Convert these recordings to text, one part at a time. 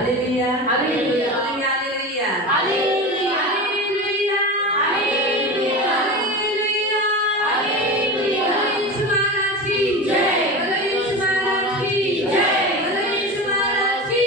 Hallelujah हालेलुया हालेलुया हालेलुया हालेलुया हालेलुया हालेलुया यीशु महाराज की जय यीशु महाराज की जय यीशु महाराज की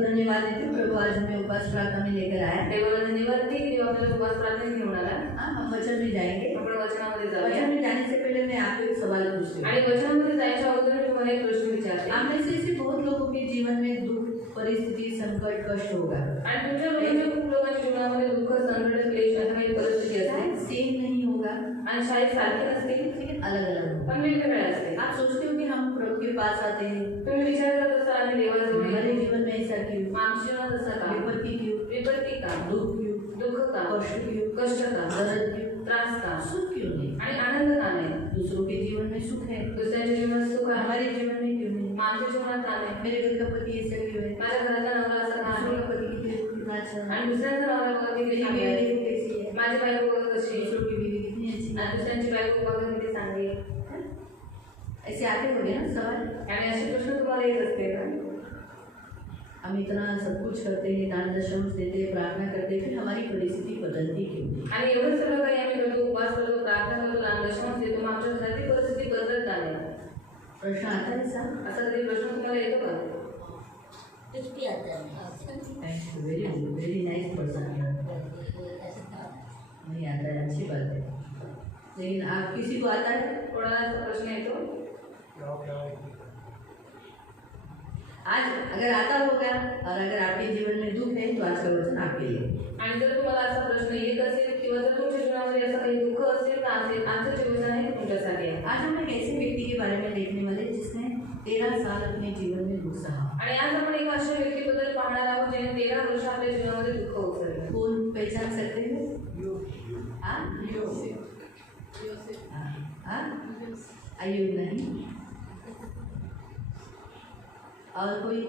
धन्यवाद देते हैं प्रभु आज हमें उपवास प्रार्थना में लेकर आया। देवाला धन्यवाद की देव आपल्याला उपवास प्रार्थना घेऊन आला। हम वचन में जाएंगे। आपण वचनामध्ये वचन जाऊया में जाने से पहले मैं आपको एक सवाल पूछती हूँ। आणि वचनामध्ये जायच्या अगोदर मी तुम्हाला एक प्रश्न विचारते। आप में से ऐसे बहुत लोगों के जीवन में दुख परिस्थिति संकट कष्ट होगा आणि तुमच्या लोकांच्या खूप लोकांच्या जीवनामध्ये दुःख संकट क्लेश अशा काही परिस्थिती शायद असते सेम नहीं होगा आणि शायद सारखे नसतील लेकिन अलग अलग होगा। पण वेगवेगळे असते। आप सोचते हो कि हम प्रभु के पास आते हैं, तुम्ही विचार करत असाल आम्ही देवाजवळ हमारे येतो, जीवन में ऐसा क्यों, आमच्या जीवनात असं का, विपत्ति क्यों, विपत्ती का, दुख क्यों, दुःख का, कष्ट क्यों, कष्ट का, दर्द क्यों, त्रास का सुख क्यों नहीं। आणि आनंद का नाही। दूसरों के जीवन में सुख है, दुसऱ्याच्या जीवनात सुख आहे, हमारे जीवन में क्यों नहीं। आमच्या जीवनात का नाही। मेरे घर का पति ऐसा क्यों है, माझ्या घराचा नवरा असा का दूसरों आहे का पति कितना अच्छा है, आणि दुसऱ्यांचा नवरा बघा किती मेरी चांगला आहे, बीवी कैसी है, माझी बायको बघा कशी आहे, दूसरों की बीवी कितनी अच्छी है। आणि दुसऱ्यांची बायको बघा किती चांगली आहे। ऐसे आते होंगे ना सवाल। आणि असे प्रश्न तुम्हाला येत असते ना। हम इतना सब कुछ करते हैं, दान दशंश देते हैं, प्रार्थना करते हैं, फिर हमारी परिस्थिति बदलती क्यों नहीं। आणि एवढं सगळं काही आम्ही करतो, उपवास करतो, प्रार्थना करतो, दान दशंश देतो, मग आमच्या घराची परिस्थिती बदलत का नाही। प्रश्न आता है सर। असा कधी प्रश्न तुम्हाला येतो का। Very nice person. नहीं आता है, अच्छी बात है, लेकिन आप किसी को आता है। कोणाला असा प्रश्न येतो। आज अगर आता होगा और अगर आपके जीवन में दुख है तो आज का वचन आपके लिए। आणि जर तुम्हाला असा प्रश्न येत असेल किंवा जर तुमच्या जीवनामध्ये असं काही दुःख असेल तर आजचं जे वचन आहे ते तुमच्यासाठी आहे। आज हम एक ऐसे व्यक्ति के बारे में देखने वाले जिसने 13 साल अपने जीवन में दुख सहा। आणि आज आपण एक अशा व्यक्तीबद्दल पाहणार आहोत ज्याने 13 वर्ष आपल्या जीवनामध्ये दुःख उचललं। कौन पहचान सकते हैं। अयुब नहीं, और कोई।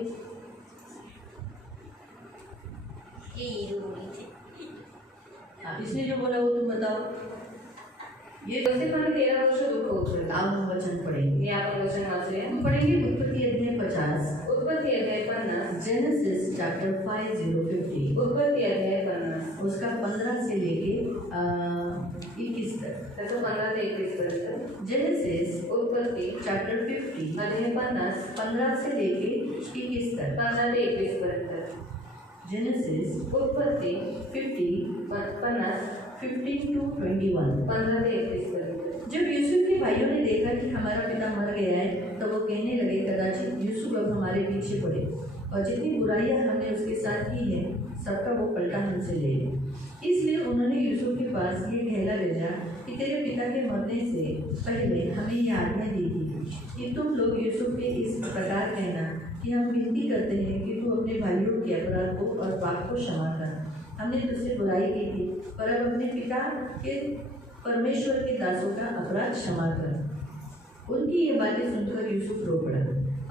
इसने जो बोला वो तुम बताओ। ये योसेफाने 13 वर्ष दुःख उचललं। आप हम वचन पढ़ेंगे। हे आपण वचन वाचूया। हम पढ़ेंगे उत्पत्ति अध्याय 50, उत्पत्ति अध्याय 50, जेनेसिस चैप्टर 5:50, उत्पत्ति अध्याय 50 उसका 15 से लेके 21 तक। त्याचं 15 ते 21 पर्यंत। जेनेसिस उत्पत्ति चैप्टर 50 अध्याय 50 15 से लेके 21 तक। 15 ते 21 पर्यंत। जेनेसिस उत्पत्ति 50 50 15 to 21। 15 ते 21 पर्यंत। जब यूसुफ के भाइयों ने देखा कि हमारा पिता मर गया है तो वो कहने लगे कदाचित यूसुफ अब हमारे पीछे पड़े और जितनी बुराइयां हमने उसके साथ की है सबका वो पलटा हमसे ले ले। इसलिए उन्होंने यूसुफ के पास ये कहला भेजा कि तेरे पिता के मरने से पहले हमें ये आज्ञा दी थी कि तुम लोग यूसुफ के इस प्रकार कहना कि हम विनती करते हैं कि तू अपने भाइयों के अपराध को और पाप को क्षमा कर। हमने तुझसे बुराई की थी पर अब अपने पिता के परमेश्वर के दासों का अपराध क्षमा कर। उनकी ये बातें सुनकर यूसुफ रो पड़ा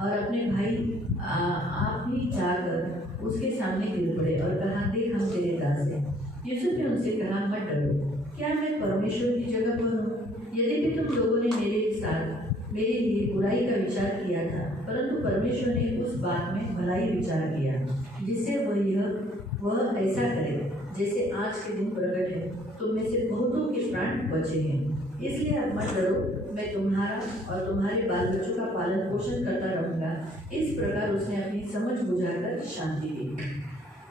और अपने भाई आप भी जाकर उसके सामने गिर पड़े और कहा देख हम तेरे दास हैं। यूसुफ ने उनसे कहा मत डरो, क्या मैं परमेश्वर की जगह पर हूँ। यद्यपि तुम लोगों ने मेरे साथ मेरे लिए बुराई का विचार किया था परंतु परमेश्वर ने उस बात में भलाई विचार किया जिससे वह ऐसा करे जैसे आज के दिन प्रकट है। तुम में से बहुतों के प्राण बचे हैं, इसलिए अब मत डरो, मैं तुम्हारा और तुम्हारे बाल बच्चों का पालन पोषण करता रहूँगा। इस प्रकार उसने अपनी समझ बुझाकर शांति दी।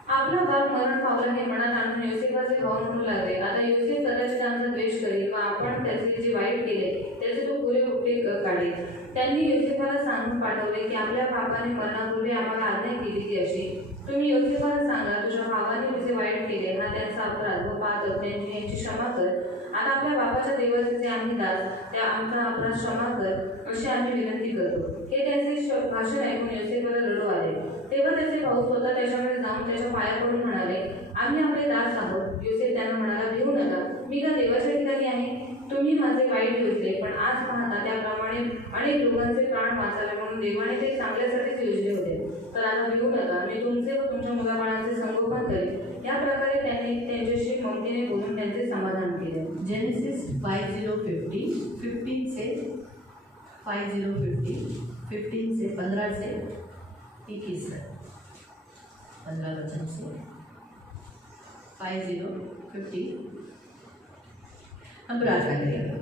आपला बाप मरण पावला हे मनात आणून योसेफाचे भाऊ म्हणू लागले, आता योसेफ कदाचित आमचा द्वेष करेल व आपण त्याचे जे वाईट केले त्याचे तो पुरे उपटे काढेल। त्यांनी योसेफाला सांगून पाठवले की आपल्या बापाने मरणापूर्वी आम्हाला आज्ञा केली ती अशी, तुम्ही योसेफाला सांगा तुझ्या भावाने जे वाईट केले हा त्यांचा अपराध व पातक त्यांची यांची क्षमा कर। आता आपल्या बापाच्या देवाचे जे आम्ही दास त्या आमचा अपराध क्षमा कर अशी आम्ही विनंती करतो। हे त्याचे भाषण ऐकून योसेफाला रडू आले। तेव्हा त्याचे भाऊ स्वतः त्याच्याकडे जाऊन त्याच्या पाया पडून म्हणाले, आम्ही आपले दास आहोत। योसेफ त्यांना म्हणाला, भिवू नका, मी का देवाच्या ठिकाणी आहे। तुम्ही माझे वाईट योजले पण आज पाहता त्याप्रमाणे अनेक लोकांचे प्राण वाचावे म्हणून देवाने ते चांगल्यासाठीच योजले होते। तर आता भिवू नका, मी तुमचे व तुमच्या मुलाबाळांचे संगोपन करेन। या प्रकारे त्यांनी त्यांच्याशी ममतेने बोलून त्यांचे समाधान केले। जेनेसिस 5:50 15 से 15 से 15 से 21 तक, 15 वचन से 50:50 हम प्रार्थना करेंगे।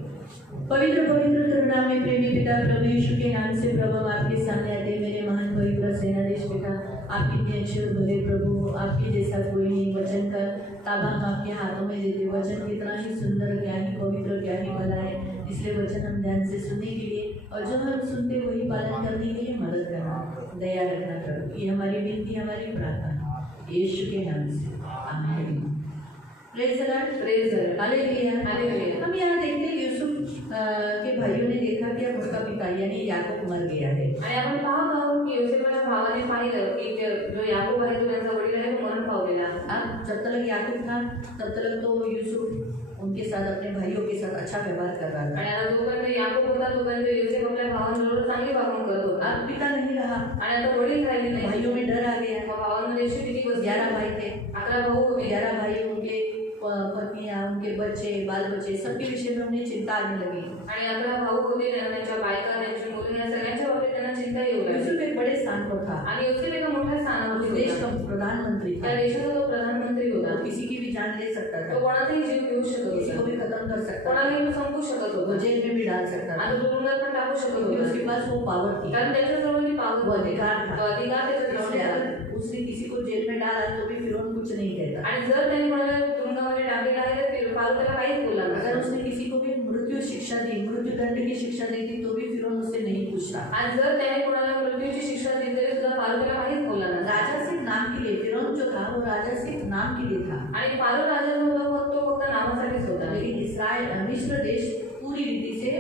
पवित्र पवित्र करुणामय प्रेमी पिता प्रभु यीशु के नाम से प्रभु आपके सामने आते मेरे महान पवित्र सेनाधीश पिता, आपके अक्षर बोले प्रभु, आपके जैसा कोई नहीं। वचन का ताबा हम आपके हाथों में देते। वचन कितना ही सुंदर, ज्ञानी, पवित्र, ज्ञानी भला है, इसलिए वचन हम ध्यान से सुनने के लिए और जो हम सुनते वही पालन करने के लिए मदद करना, दया रखना करो। ये हमारी विनती, हमारी प्रार्थना यीशु के नाम से, आमीन। Praise the Lord, praise the Lord, hallelujah, hallelujah. हम यहाँ देखते हैं यूसुफ के भाइयों ने देखा कि अब उसका पिता यानी याकूब मर गया है। आणि आपण पाहत आहोत की योसेफच्या भावाने पाहिलं की जो याकूब आहे तो त्यांचा वडील आहे तो मरण पावलेला। जब तक याकूब था तब तक तो यूसुफ उनके साथ, अपने भाइयों के साथ अच्छा व्यवहार कर रहा था। आणि आता जोपर्यंत याकूब होता तोपर्यंत योसेफ आपल्या भावांबरोबर चांगली वागणूक करत होता। पिता नहीं रहा आणि आता वडील राहिले नाही, भाइयों में डर आ गया। भावांमध्ये अशी भीती बसली। 11 भाई थे, 11 भाऊ होते। 11 भाई, उनके पत्नियां, उनके बच्चे, बाल बच्चे, सबके विषय में उन्हें चिंता आने लगी। आणि 11 भाऊ होते, त्यांच्या बायका, त्यांची मुलं, या सगळ्यांच्या बाबतीत त्यांना चिंता येऊ लागली। यूसुफ एक बड़े स्थान पर था आणि योसेफ एका मोठ्या स्थानावर देश का प्रधानमंत्री था। त्या देशाचा तो प्रधानमंत्री होता। तो किसी की भी जान ले सकता तो था, कोणाचाही जीव घेऊ शकत किसी को होता, भी खत्म कर सकता था, कोणालाही संपू शकत वो होता, जेल में भी डाल सकता था, आणि तुरुंगात पण टाकू शकत क्योंकि होता। उसके पास वो पावर थी, कारण त्याच्याजवळ ती पावर वो होती, अधिकार था। तो अधिकार त्याच्याजवळ इसलिए होता। अगर उसने किसी को जेल में डाला तो भी फिरौन कुछ नहीं कहता। आणि जर त्याने कोणाला तुरुंगामध्ये टाकलेलं आहे तर फार त्याला काहीच बोलला अगर नसता। उसने किसी को भी मृत्यु शिक्षा दी, मृत्यु दंड की शिक्षा दी थी तो भी फिरौन उससे नहीं पूछता। आणि जर त्याने कोणाला मृत्यूची शिक्षा दिली तरी सुद्धा फार त्याला काहीच बोलला नसता। राजा सिर्फ नाम के लिए, फिरौन जो था वो राजा सिर्फ नाम के लिए था, आणि फारो राजा जो होता तो फक्त नावासाठीच होता। लेकिन इस्राइल मिस्र देश पूरी रीति से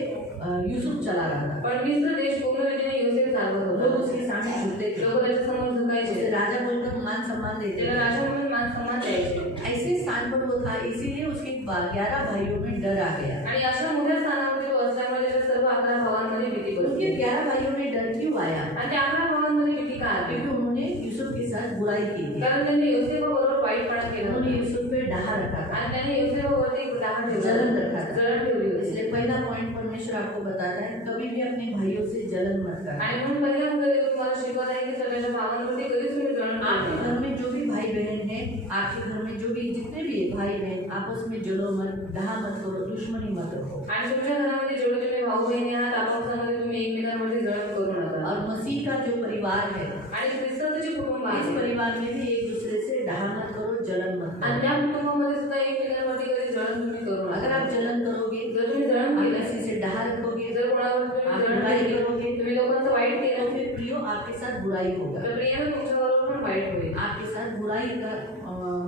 यूसुफ चला रहा था। पण मिस्र देश पूर्ण रीतीने योसेफ चालवत लोग होता। उसके सामने झुकते थे, लोक त्याच्या समोर झुकायचे, उसे राजा बोलकर मान सम्मान देते त्याला थे। राजा म्हणून मान सन्मान द्यायचे। ऐसे स्थान पर वो था, इसीलिए उसके 11 भाइयों में डर आ गया। आणि अशा मोठ्या स्थानावरती तो असल्यामुळे त्याच्या सर्व 11 भावांमध्ये भीती उनके बसली। 11 भाइयों में डर क्यों आया? आणि त्या 11 भावांमध्ये भीती का आली? क्योंकि उन्होंने यूसुफ के साथ बुराई की थी, कारण त्यांनी योसेफबरोबर वाईटपणा केला उन्होंने होता। यूसुफ पे डहा रखा था, आणि त्याने योसेफवरती दाहण ठेवलं जलन होतं, रखा था। जलन ठेवली होती। इसलिए पहला पॉइंट परमेश्वर आपको बताता है, कभी भी अपने भाइयों से जलन मत करना। आणि म्हणून पहिल्या मुद्द्यात तुम्हाला शिकवत आहे की सगळ्याच्या भावांवरती कधीच तुम्ही जलन आपके करू घर नका। में जो भी भाई बहन है, आपके घर में जो भी जितने भी भाई बहन, आपस में जलो मत, डहा मत करो, दुश्मनी मत रखो। आणि तुमच्या घरामध्ये जेवढे तुम्ही भाऊ बहिणी आहात आपापसामध्ये तुम्ही एकमेकांमध्ये जळण करू नका। और मसीह का जो परिवार है, आणि ख्रिस्ताचं जे कुटुंब इस आहे परिवार में भी एक दूसरे से डहा मत करो, जलन मत आणि करो। त्या कुटुंबामध्ये सुद्धा एकमेकांवरती कधी जळण तुम्ही करू अगर नका। आप जलन करोगे, जर तुम्ही जळण आप केलं, किसी से डहा रखोगे, जर कोणावर आप तुम्ही जळण बुराई केली, करोगे, तुम्ही लोकांचं वाईट तो केलं, फिर प्रियो आपके साथ बुराई होगा, तर प्रियाने तुमच्याबरोबर पण वाईट होईल आपके साथ बुराई का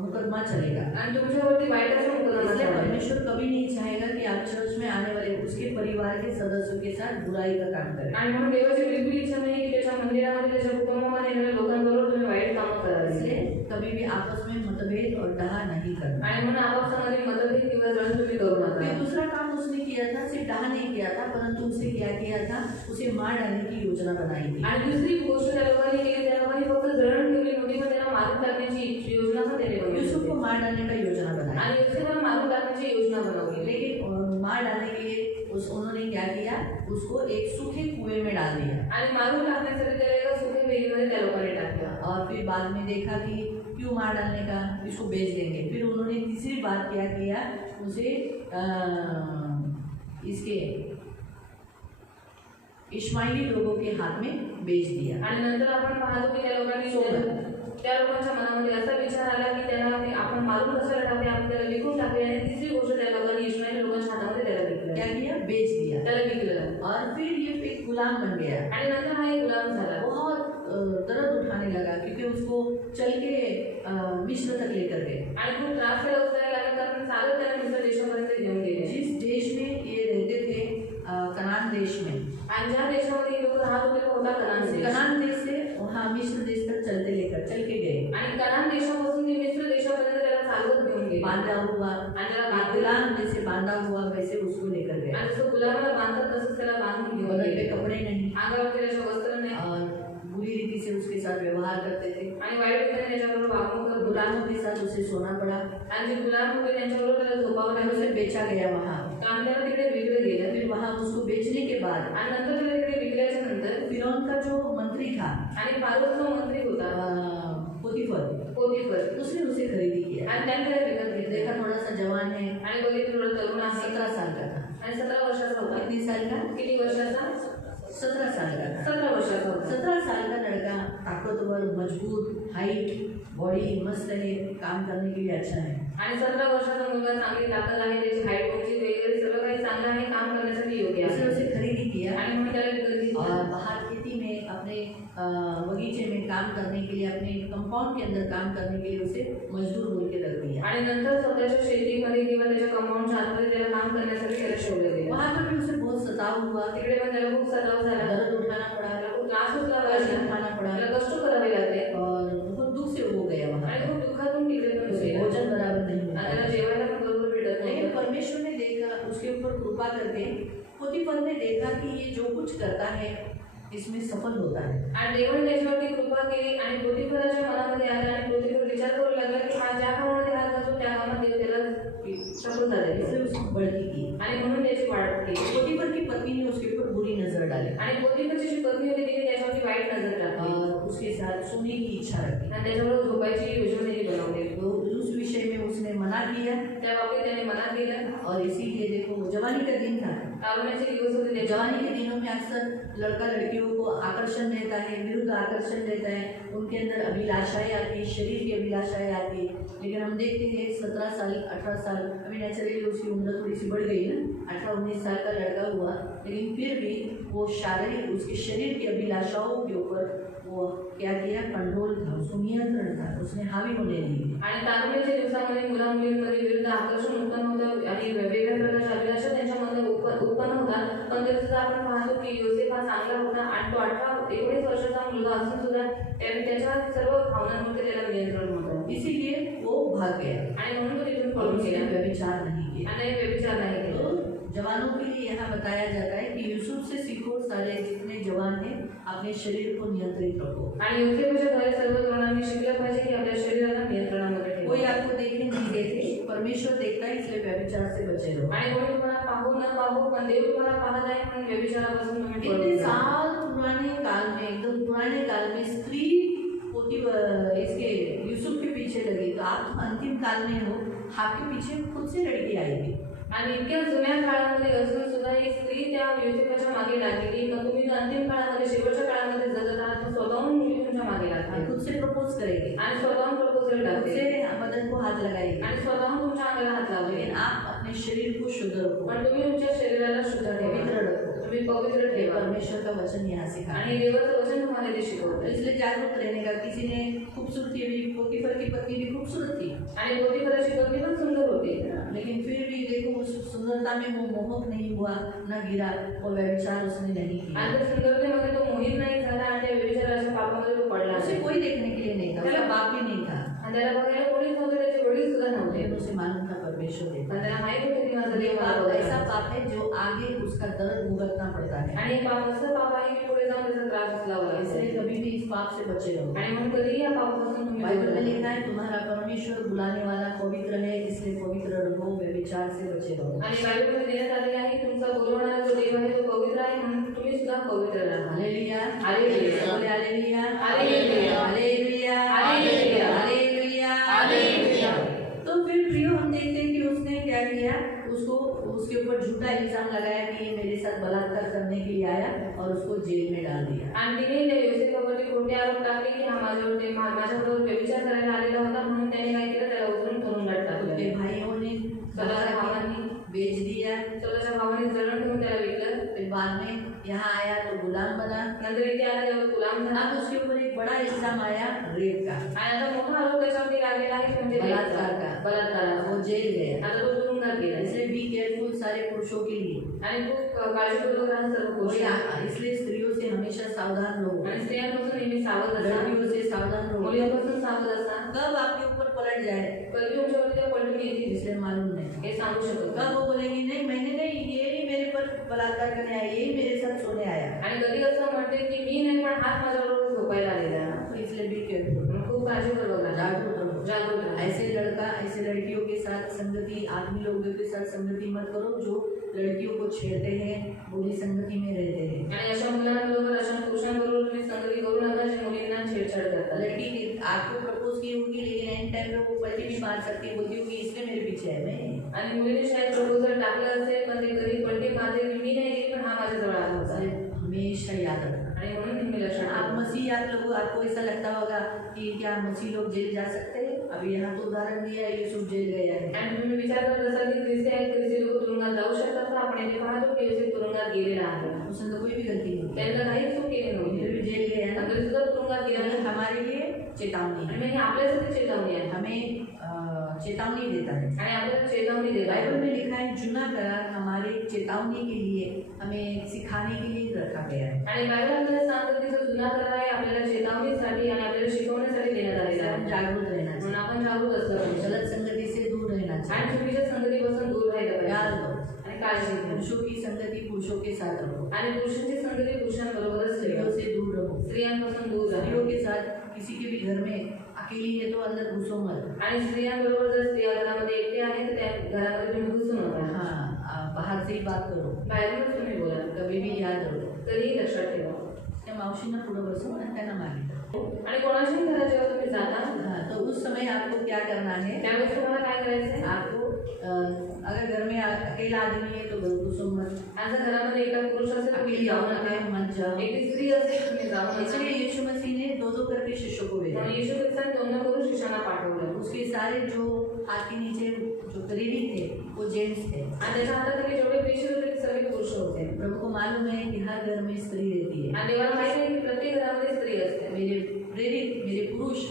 मुकदमा चलेगा। आणि तुमच्यावरती वाईटाचा मुकदमा इसलिए चालेल। परमेश्वर कभी नहीं चाहेगा कि आप चर्च में आने वाले उसके परिवार के सदस्यों के साथ बुराई का काम करें। आणि म्हणून देवाची बिलकुल इच्छा नाही की त्याच्या मंदिरामध्ये त्याच्या कुटुंबामध्ये येणाऱ्या लोकांबरोबर तुम्ही वाईट कामं करावी। इसलिए कभी भी आपस में मतभेद और डहा नहीं करना। आणि म्हणून आपापसामध्ये मतभेद किंवा जळण तुम्ही करू नका। फिर दूसरा काम उसने किया था, सिर्फ डहा नहीं किया था, परंतु उसे क्या किया था, उसे मार डालने की योजना बनाई थी। आणि दुसरी गोष्ट त्या लोकांनी केली, त्या लोकांनी फक्त जळण ठेवली नव्हती पण त्याला मारून टाकण्याची योजना पण त्याने बनवली यूसुफ को होती। मार डालने का योजना बनाई, आणि योसेफला मारून टाकण्याची योजना बनवली। लेकिन मार डालने के लिए उन्होंने क्या किया, उसको एक सूखे कुएं में डाल दिया। आणि मारून टाकण्यासाठी त्याला एका सुखे वेलीमध्ये त्या लोकांनी टाकलं। और फिर बाद में देखा कि क्यों मार डालने का, इसको बेच देंगे। फिर उन्होंने तीसरी बात क्या किया, उसे इसके इश्माइली लोगों के हाथ में बेच दिया। आणि नंतर आपण पाहतो की त्या लोकांनी त्या लोकांच्या मनामध्ये असा विचार आला की त्याला आपण मारून कशाला टाकूया, आपण त्याला विकून टाकूया। आणि तिसरी गोष्ट त्या लोकांनी इश्माईल लोकांच्या हातामध्ये त्याला विकलं, क्या किया, बेच दिया, त्याला विकलं। और फिर ये एक गुलाम बन गया। आणि नंतर हा एक गुलाम झाला। बहुत दर्द उठाने लगा क्योंकि उसको चल के मिस्र तक लेकर गए। आणि खूप त्रास त्याला उचलायला लागला कारण चालत त्याला मिस्र देशापर्यंत घेऊन गेले। जिस देश में ये रहते थे, कनान देश में, आणि ज्या देशामध्ये हे लोक राहत होते तो होता कनान देश। कनान देश से वहाँ मिस्र देश तक चल के गए। आणि कनान देशापासून ते मिस्र देशापर्यंत त्याला चालवत घेऊन गेले। बांधा हुआ, आणि त्याला गुलाम जैसे बांधा हुआ वैसे उसको लेकर गए। आणि जसं गुलामाला बांधतात तसंच त्याला बांधून घेऊन बदन पे गेले। कपड़े नहीं, अंगावरती त्याचे वस्त्र नाही और बुरी रीति से उसके साथ व्यवहार करते थे। आणि वाईट रीतीने त्याच्याबरोबर वागणूक करत होते। गुलामों के साथ उसे सोना पड़ा, आणि जे गुलाम होते त्यांच्याबरोबर त्याला झोपावं फिर लागलं। उसे बेचा गया वहाँ। आम्ही त्याला तिकडे विकलं गेलं फिर वहाँ उसको बेचने के बाद आणि नंतर त्याला तिकडे विकल्याच्या नंतर फिरौन का जो मंत्री था आणि फारोचा मंत्री होता पोतीफर, उसने उसे खरीदी किया। आणि त्याने त्याला विकत घेतलं देखा थोड़ा सा जवान है, आणि बघितलं थोडं तरुण आहे 17 साल का था। आणि 17 वर्षाचा होता। कितने साल का? किती वर्षाचा? 17 साल का था। 17 वर्षाचा होता। 17 साल का लड़का ताकतवर, मजबूत, हाइट, बॉडी मस्त है, काम करने के लिए अच्छा है। आणि 17 वर्षाचा मुलगा चांगली ताकद आहे, त्याची हाईट उंची वगैरे सगळं काही चांगलं आहे, काम करण्यासाठी योग्य उसने आहे। उसे खरीदी किया आणि म्हणून त्याला विकत घेतलं और बाहर खेती में अपने बगीचे में काम करने के लिए, अपने कंपाउंड के अंदर काम करने के लिए उसे मजदूर बोल के रख दिया। आणि नंतर स्वतःच्या शेतीमध्ये किंवा त्याच्या कंपाऊंडच्या आतमध्ये त्याला काम करण्यासाठी त्याला ठेवलं गेलं। वहाँ पर भी उसे बहुत सताव हुआ, तिकडे पण त्याला खूप सताव झाला, दर्द उठाना पड़ा, त्याला खूप त्रास उचलावा कष्ट लागला, उठाना पड़ा त्याला कष्ट करावे लागले और बहुत दुख से वो गया वहाँ आणि पर। खूप दुःखातून तिकडे पण उसे गेला। भोजन बराबर नहीं आणि मिलता। त्याला जेवायला पण बरोबर भेटत लेकिन नाही। परमेश्वर ने देखा, उसके ऊपर कृपा करके पोतीफर ने देखा कि ये जो कुछ करता है इसमें सफल होता है। आणि देवाने त्याच्यावरती कृपा केली आणि पोतीफराच्या मनामध्ये आलं आणि पोतीफर विचार करू लागला की हा ज्या कामामध्ये हात घालतो त्या कामात देव त्याला सफलता देईल इसलिए उसकी बढ़ती की। आणि म्हणून त्याची वाढ केली। पोतीफर की पत्नी ने उसके ऊपर बुरी नजर डाली आणि पोतीफरची जी पत्नी होती तिने त्याच्यावरती वाईट नजर टाकली और उसके साथ सोने की इच्छा रखी। आणि त्याच्याबरोबर झोपायची योजना ही बनवली। तो उस विषय में उसने मना किया त्या बाबतीत त्याने मना केलं। और इसीलिए देखो जवानी का दिन था। तारुण्याचे दिवस होते त्याच्या जवानी के दिनों में अक्सर लड़का लड़कियों को आकर्षण रहता है, विरुद्ध आकर्षण रहता है, उनके अंदर अभिलाषाएं आती है, शरीर की अभिलाषाएं आती है। लेकिन हम देखते हैं 17 साल 18 साल, अभी नेचुरली उसकी उम्र थोड़ी सी बढ़ गई ना, 18-19 साल का लड़का हुआ, लेकिन फिर भी वो शारीरिक उसके शरीर की अभिलाषाओं के ऊपर वो क्या किया, कंट्रोल था, उसको नियंत्रण था, उसने हावी होने दी। आणि तारुण्याच्या दिवसामध्ये मुला मुलींमध्ये विरुद्ध आकर्षण उत्पन्न होतं आणि वेगवेगळ्या प्रकारच्या अभिलाषा त्यांच्यामध्ये उत्पन्न होतात। पण तरी सुद्धा आपण पाहतो की योसेफ हा चांगला होता आणि तो 18-19 वर्षाचा मुलगा असून सुद्धा त्याच्या सर्व भावनांवरती त्याला नियंत्रण होतं। इसीलिए वो भाग गया आणि म्हणून तो तिथून और पळून उसने गेला व्यभिचार नहीं किया। आणि व्यभिचार नाही केला। तो जवानों के लिए यहाँ बताया जाता है कि यूसुफ से सीखो, सारे जितने जवान हैं अपने शरीर को नियंत्रित रखो। आणि योसेफच्या द्वारे सर्व तरुणांनी शिकलं पाहिजे की आपल्या शरीराला नियंत्रणामध्ये ठेवा। कोई आपको देखे नहीं देखे, परमेश्वर देखता है, इसलिए व्यभिचार से बचे रहो। आणि कोणी तुम्हाला पाहू न पाहू पण देव तुम्हाला पाहत आहे म्हणून व्यभिचारापासून तुम्ही इतने पळून जा। साल पुराने काल में, एकदम पुराने काल में स्त्री इसके यूसुफ के पीछे लगी, तो आप अंतिम काल में हो, आपके पीछे खुद से लड़की आएगी। आणि इतक्या जुन्या काळामध्ये असून सुद्धा ही स्त्री त्या योसेफाच्या मागे लागली। मग तुम्ही अंतिम काळामध्ये, शेवटच्या काळामध्ये जगत आहात, तो स्वतःहून मुली तुमच्या मागे लागते खुद से प्रपोज करेगी आणि स्वतःहून प्रपोजल खुद टाकते से मदन को हाथ लगाएगी, आणि स्वतःहून तुमच्या अंगाला हात लावते। लेकिन आप अपने शरीर को शुद्ध रखो, पण तुम्ही तुमच्या शरीराला शुद्ध ठेवा, पवित्र रखो। तुम्ही पवित्र ये ठेवा परमेश्वर का वचन यहाँ सिखाता आणि है। देवाचं वचन तुम्हाला ते शिकवतं। इसलिए जागरूक रहने का। किसी ने खूबसूरती भी, पोतीफर की पत्नी भी खूबसूरत थी, आणि पोतीफराची पत्नी पण सुंदर होती, लेकिन फिर भी देखो उस सुंदरता में वो मोहक नहीं हुआ, न गिरा, वो व्यभिचार उसने नहीं किया। आणि त्या सुंदरतेमध्ये तो मोहित नाही झाला आणि त्या व्यभिचाराच्या पापामध्ये तो पडला उसे नाही। कोई देखने के लिए नहीं था, उसका बाप भी नहीं था, आणि त्याला बघायला कोणीच नव्हते, त्याचे वडील सुद्धा नव्हते। लेकिन उसे मालूम था परमेश्वर देखता पण है। त्याला माहित होतं की माझा ये देव मला पाप बघायला ऐसा आहे। पाप है जो आगे उसका दर्द भुगतना पड़ता है, आणि हे पाप असं पाप आहे की पुढे जाऊन त्याचा त्रास उचलावा लागतो। इसलिए कभी भी इस पाप से बचे रहो। आणि म्हणून कधीही या पापापासून तुम्ही बाइबल दूर में राहा। लिखा है तुम्हारा परमेश्वर बुलाने वाला पवित्र है, इसलिए पवित्र रहो, व्यभिचार से बचे रहो। आणि बायबलमध्ये देण्यात आलेले आहे तुमचा बोलवणारा जो देव आहे तो पवित्र आहे म्हणून तुम्ही सुद्धा पवित्र राहा। हालेलुया, हालेलुया, बोले हालेलुया, हालेलुया, हालेलुया, हालेलुया, हालेलुया, हालेलुया। तो फिर प्रियो हम देखते हैं कि उसने क्या किया, उसको उसके ऊपर झूठा इल्जाम लगाया कि ये मेरे साथ बलात्कार करने के लिए आया और उसको जेल में डाल दिया। आणि तिने त्या योसेफावरती खोटे आरोप टाकले की हा माझ्याबरोबर व्यभिचार करायला आलेला होता म्हणून त्याने काय केलं, त्याला उचलून तुरुंगात टाकलं। उसके भाइयों ने स्वतःच्या भावांनी बेच दिया, स्वतःच्या भावाने जळण ठेवून त्याला विकलं। फिर बाद में यहाँ आया तो गुलाम बना। नंतर इथे आला तेव्हा गुलाम झाला अब उसके ऊपर एक बड़ा इल्जाम आया रेप का, आणि आता मोठा आरोप त्याच्यावरती लागलेला आहे ते म्हणजे बलात्कार का। बलात्काराचा। वो जेल गया। आता तो तुरुंगात गेला। इसलिए बी केयरफुल सारे पुरुषों के लिए, आणि खूप काळजीपूर्वक राहा सर्व पुरुष। इसलिए स्त्रियों से हमेशा सावधान रहो, आणि स्त्रियांपासून नेहमी सावध असा, लड़कियों से सावधान रहो। मुलींपासून सावध असा। कब आपके ऊपर पलट जाए कधी तुमच्यावरती त्या पलटून येतील इसलिए मालूम नहीं। हे सांगू शकत कब वो बोलेंगी नहीं मैंने नहीं, ये मेरे पर बलात्कार करने आया, यही मेरे साथ सोने आया। आणि कधी असं म्हणते की मी नाही पण हाच माझ्याबरोबर झोपायला आलेला आहे. तो इसलिए भी केयरफुल, खूप काळजीपूर्वक राहा. जागरूक रहो। जागरूक राहा. ऐसे लड़का ऐसे लड़कियों के साथ संगति, आदमी लोगों के साथ संगति मत करो जो लड़कियों को छेड़ते हैं, बुरी संगति में रहते हैं। आणि अशा मुलांबरोबर अशा पुरुषांबरोबर तुम्ही संगती करू नका जे मुलींना छेडछाड करतात. लड़की की आपको प्रपोज की होगी लेकिन एंड टाइम पे वो पलटी नहीं मार सकती, बोलती होगी इसने मेरे पीछे है मैं। आणि मुलीने शायद प्रपोजल टाकलं असेल पण ते कधी पलटी मारते की मी नाही केली पण हा माझ्याजवळ आला होता. हमेशा याद रखना। आणि म्हणून नेहमी लक्षात आप ठेवा. मसीह लोग, आपको ऐसा लगता होगा कि क्या मसीह लोग जेल जा सकते हैं? अभी यहाँ तो उदाहरण दिया है, यूसुफ जेल गया है। आणि तुम्ही विचार करत असाल की ख्रिस्ती आहेत, ख्रिस्ती लोक तुरुंगात जाऊ शकतात, तर आपण येथे पाहतो की योसेफ तुरुंगात गेलेला आहे. उसने तो कोई भी गलती नहीं की, त्यांना काहीच चूक केली फिर नव्हती, भी जेल गया ना। तरी सुद्धा तुरुंगात गेला ये नाही. हमारे लिए चेतावनी है, आणि हे आपल्यासाठी चेतावणी आहे हमें चेतावनी देता है। आणि आपल्याला चेतावणी देत आहे. बाइबल में लिखा है जुना करार हमारे चेतावनी के लिए, हमें सिखाने के लिए रखा गया है। आणि बायबल आपल्याला सांगतो की जो जुना करार आहे आपल्याला चेतावणीसाठी आणि आपल्याला शिकवण्यासाठी देण्यात आलेला हम आहे. जागरूक रहना म्हणून चाहिए, आपण जागरूक असलं पाहिजे गलत संगति से दूर रहना चाहिए, आणि चुकीच्या संगतीपासून दूर राहिलं याद पाहिजे रहो, आणि काळजी घ्या. पुरुषों की संगति पुरुषों के साथ रहो, आणि पुरुषांची संगती पुरुषांबरोबरच स्त्रियों ठेवा. से दूर रहो। स्त्रियांपासून दूर स्त्रियों राहा. के साथ किसी के भी घर में अकेली है तो अंदर घुसो मत। आणि स्त्रियांबरोबर जर स्त्रिया घरामध्ये एकटे आहेत तर त्या घरामध्ये तुम्ही घुसू नका. हाँ, बाहर से ही बात करो, बाहेरूनच तुम्ही बोला. कभी भी याद रहो। कधीही लक्षात ठेवा. त्या मावशींना पुढं बसवून आणि त्यांना मागे आणि कोणाच्याही घरात जेव्हा तुम्ही जाता हाँ, तो उस समय आपको क्या करना है? त्यावेळेस तुम्हाला काय करायचं आहे? आपको अगर घर में अकेला आदमी है तो घुसो मत, आज जर घरामध्ये एका पुरुष असेल तर अकेली तुम्ही जाऊ औरत नका. है मत जाओ। एकटी स्त्री असेल तुम्ही जाऊ नका. इसलिए यीशु मसीह ने दो करके शिष्यों को भेजा। म्हणून येशू ख्रिस्ताने दोन करून शिष्यांना पाठवलं. उसके सारे जो हाथ के नीचे जो करीबी थे वो जेंट्स थे। आणि त्याच्या हाताखाली जेवढे पेशी होते ते सगळे पुरुष होते. प्रभु को मालूम है कि हर घर में स्त्री रहती है। आणि देवाला माहिती आहे की प्रत्येक घरामध्ये स्त्री असते. मेरे प्रेरित, मेरे पुरुष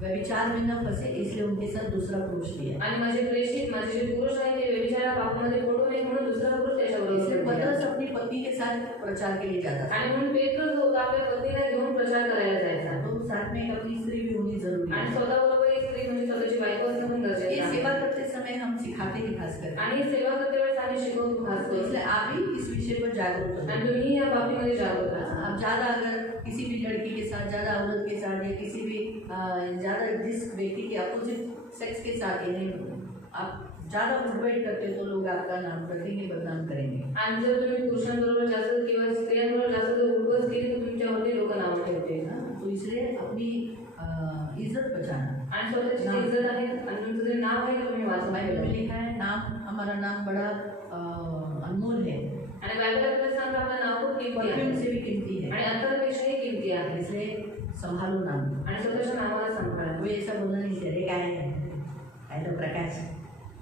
व्यभिचार में न फंसे, इसलिए उनके साथ दूसरा पुरुष लिया। आणि माझे प्रेषित, माझे जे पुरुष आहेत ते व्यभिचारा पापामध्ये पडू नये म्हणून दुसरा पुरुष त्याच्याबरोबर इसलिए होता. पतरस अपनी पत्नी के साथ प्रचार के लिए जाता था, आणि म्हणून पेत्र जो होता आपल्या पत्नीला घेऊन प्रचार करायला जायचा. तो साथ में एक अपनी स्त्री भी होनी जरूरी आणि है। स्वतःबरोबर एक स्त्री म्हणजे स्वतःची बायको असणं पण गरजेचं ये आहे. सेवा करते समय हम सिखाते हैं खास कर, आणि सेवा करते वेळेस आम्ही शिकवतो खास तो करून. इसलिए आप भी इस विषय पर जागरूक आणि रहो। तुम्ही या बाबतीमध्ये जागरूक राहा. आप ज़्यादा अगर किसी भी लड़की के साथ, ज़्यादा औरत के साथ या किसी भी ज़्यादा जिस व्यक्ति के अपोजिट सेक्स के साथ यानी आप ज़्यादा उठबैठ करते हो तो लोग आपका नाम रखेंगे, बदनाम करेंगे। आणि जर तुम्ही पुरुषांबरोबर जास्त किंवा स्त्रियांबरोबर जास्त जर उठबस केली तर तुमच्यावरती लोक नावं ठेवतील. हाँ, तो इसलिए अपनी इज्जत बचाना। आणि स्वतःची जी इज्जत आहे आणि तुमचं जे नाव आहे ते तुम्ही वाचून बाइबल में ठेवा. लिखा है नाम, हमारा नाम बड़ा अनमोल है, आणि बायबल आपल्याला सांगतं आपलं नाव खूप किमती परफ्यूम आहे से भी कीमती है, आणि अंतरपेक्षाही किमती आहे. इसलिए संभालो नाम। आणि स्वतःच्या नावाला सांभाळा. कोई ऐसा बोलना नहीं चाहिए क्या है, हेलो प्रकाश,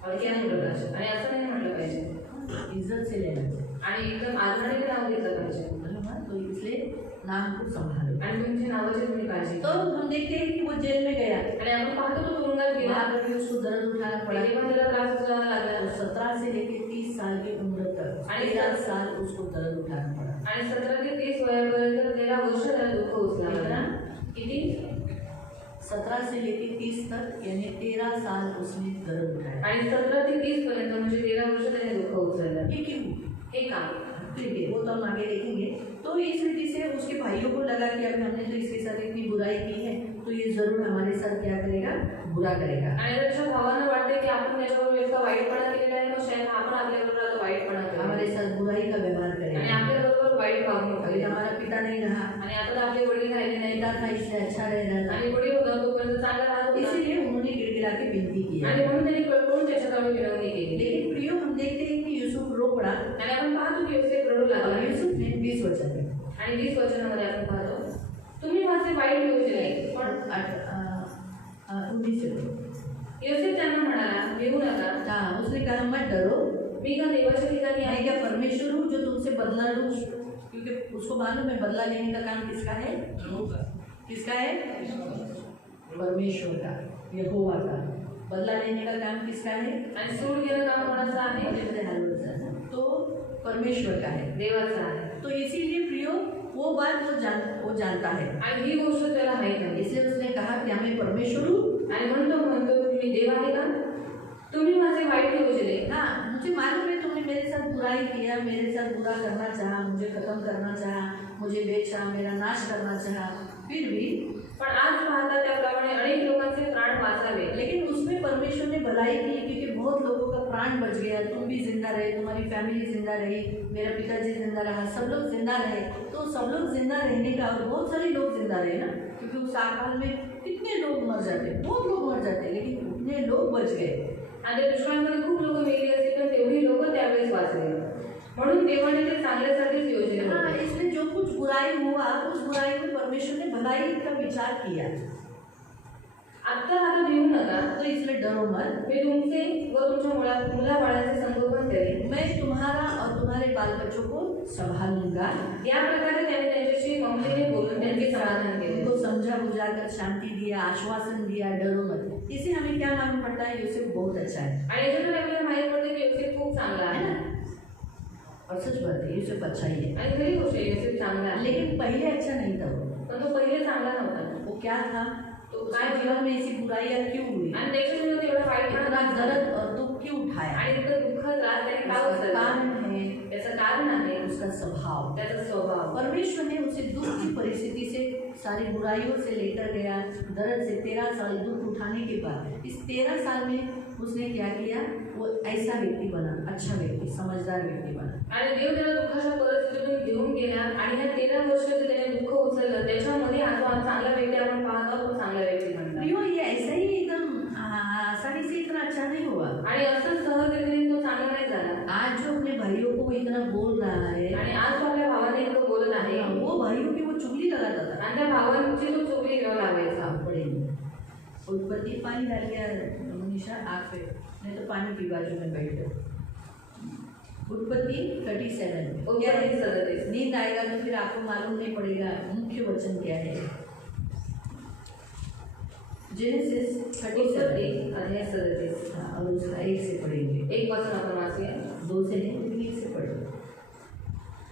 और क्या नाही प्रकाश. आणि असं नाही म्हटलं पाहिजे. इज्जत से लेना चाहिए, आणि एकदम आदराने नाव घेतलं पाहिजे. बोलो ना, तो इसलिए नाम को संभालो। आणि तुमच्या नावाची तुम्ही काळजी तो घ्या. हम देखते हैं कि वो जेल में गया, आणि आपण पाहतो तो तुरुंगात गेला. वहाँ पर भी उसको दर्द उठाना पड़ा। पहिले पण त्याला त्रास उचलावा लागला. 17 से लेकर 30 साल की उम्र तक, आणि 13 साल उसको दर्द उठाना पड़ा। आणि 17 ते 30 वयापर्यंत 13 वर्ष त्याला दुःख उचलावं लागलं. किती? 17 से लेकर 30 तक यानी 13 साल उसने दर्द उठाया। आणि 17 ते 30 पर्यंत म्हणजे 13 वर्ष त्याने दुःख उचललं. ये क्यों? हे काम. ठीक है, वो तो हम आगे देखेंगे। तो इस रीति से उसके भाइयों को लगा कि अभी हमने तो इसके साथ इतनी बुराई की है तो ये जरूर हमारे साथ क्या करेगा, बुरा करेगा। आणि त्याच्या भावांना वाटते की आपण त्याच्यावर इतका वाईटपणा केलेला आहे मग शायद आपण आपल्याबरोबर आता वाईटपणा हमारे करेल साथ बुराई का व्यवहार आणि करेगा। आपल्याबरोबर वाईट वागणूक अभी करेल. हमारा पिता नहीं रहा, आणि आता तर आपले वडील राहिले नाही पिता था इसलिए अच्छा रह रहा था, आणि वडील होता तोपर्यंत चांगला राहत होता. इसीलिए उन्होंने गिड़गिड़ा के विनती की। आणि म्हणून त्यांनी कळकळून त्याच्याजवळ विनवणी केली. लेकिन प्रियो हम देखते हैं कि यूसुफ रो पड़ा आणि आपण पाहतो की योसेफ रडू लागला. और यूसुफ ने 20 वचन में आणि 20 वचनामध्ये आपण पाहतो तुम्ही माझे वाईट योजले पण 19 से योसेफ त्यांना म्हणाला भिवू नका. हाँ, उसने कहा मत डरो, मी का देवाच्या ठिकाणी मैं आहे क्या परमेश्वर हूँ जो तुमसे बदला लूँ, क्योंकि उसको मालूम है बदला लेने का काम किसका है, किसका है, परमेश्वर का, यहोवा का। बदला लेने का काम किसका है, आणि सूड घेणं काम कोणाचं आहे, तो परमेश्वर का है, देवाचं आहे. तो इसीलिए प्रियो वो बात वो जानता है, आणि ही गोष्ट त्याला माहित आहे. इसलिए उसने कहा कि मैं परमेश्वर हूँ आणि म्हणतो की मी देव आहे का. तुम्ही माझे वाईट योजले. हाँ, मुझे मालूम है तुमने मेरे साथ बुराई किया, मेरे साथ बुरा करना चाहा, मुझे खत्म करना चाहा, मुझे बेचा, मेरा नाश करना चाहा, फिर भी पण आज पाहता त्याप्रमाणे अनेक लोकांचे प्राण वाचावे. लेकिन उसमें परमेश्वर ने भलाई की, क्योंकि बहुत लोगों का प्राण बच गया, तुम भी जिंदा रहे, तुम्हारी फैमिली जिंदा रही, मेरा पिताजी जिंदा रहा, सब लोग जिंदा रहे. तो सब लोग जिंदा रहने का, और बहुत सारे लोग जिंदा रहे ना, क्योंकि उस अकाल में कितने लोग मर जाते, बहुत लोग मर जाते, लेकिन उतने लोग बच गए. आणि त्या दुष्काळामध्ये खूप लोक मेली असतील तर तेवढी लोक त्यावेळेस वाचले. म्हणून देवाने ते चांगल्यासाठीच योजले हाँ, होते. इसलिए जो कुछ बुराई हुआ, उस बुराई में परमेश्वर ने भलाई का विचार किया. आता भिवू नका. तो इसलिए डरो मत, मी तुमचे व तुमच्या मुलाबाळांचे संगोपन करेन. मैं तुम्हारा और तुम्हारे बाल बच्चों को संभालूंगा. या प्रकारे त्याने त्यांच्याशी गमतीने बोलून त्यांचे समाधान केले. उनको समझा बुझाकर शांति दिया, आश्वासन दिया, डरो मत. इससे हमें क्या मालूम पड़ता है? यूसुफ बहुत अच्छा है. आणि याच्यातून आपल्याला माहित पडते की योसेफ खूप चांगला है आहे. ना? और सच बात है, यूसुफ अच्छा ही है. आणि खरी गोष्ट आहे, योसेफ चांगला आहे. लेकिन पहले अच्छा नहीं था वो. पण तो पहिले चांगला नव्हता. वो क्या था? तो उसके काय जीवन में ऐसी बुराइयां क्यों हुई? आणि त्याच्या जीवनात एवढा वाईटपणा इतना का झाला? दर्द और दुख क्यों उठाया? आणि इतकं दुःख त्रास त्याने का उसका उचलला? कारण है त्याचं कारण आहे उसका स्वभाव. त्याचा स्वभाव. परमेश्वर ने उसे दुख की परिस्थिति से, सारी बुराइयों से लेकर गया, दर्द से 13 साल दुख उठाने के बाद इस 13 साल में उसने क्या किया? वो ऐसा व्यक्ति बना, अच्छा व्यक्ति, समझदार व्यक्ति बना. आणि देव त्याला दुःखाच्या परिस्थितीतून घेऊन गेला आणि ह्या 13 वर्ष जे त्याने दुःख उचललं त्याच्यामध्ये आज तो चांगला व्यक्ती आपण पाहतो, तो चांगला व्यक्ती बनला. ये ऐसा ही एकदम आसानी से इतना अच्छा नहीं हुआ. आणि असं सहजरीतीने तो चांगला नाही झाला. आज जो अपने भाइयों को इतना बोल रहा है, आणि आज तो आपल्या भावाने इतकं बोलत आहे, वो भाइयों की वो चुगली लगाता था. आणि त्या भावांची तो चुगली लावायचा. पड़ेगी. उत्पत्ति, पानी डाल गया मनीषा आग पे, नहीं तो पानी की बाजू में बैठ गए. उत्पत्ति 37. वो क्या है? 37. नींद आएगा तो फिर आपको मालूम नहीं पड़ेगा मुख्य वचन क्या है. जेनेसिस 37 अध्याय 37. हाँ, और उसका 1 से पढ़ेंगे. एक वचन आपण वाचूया. 2 से नहीं, लेकिन 1 से पढ़ो.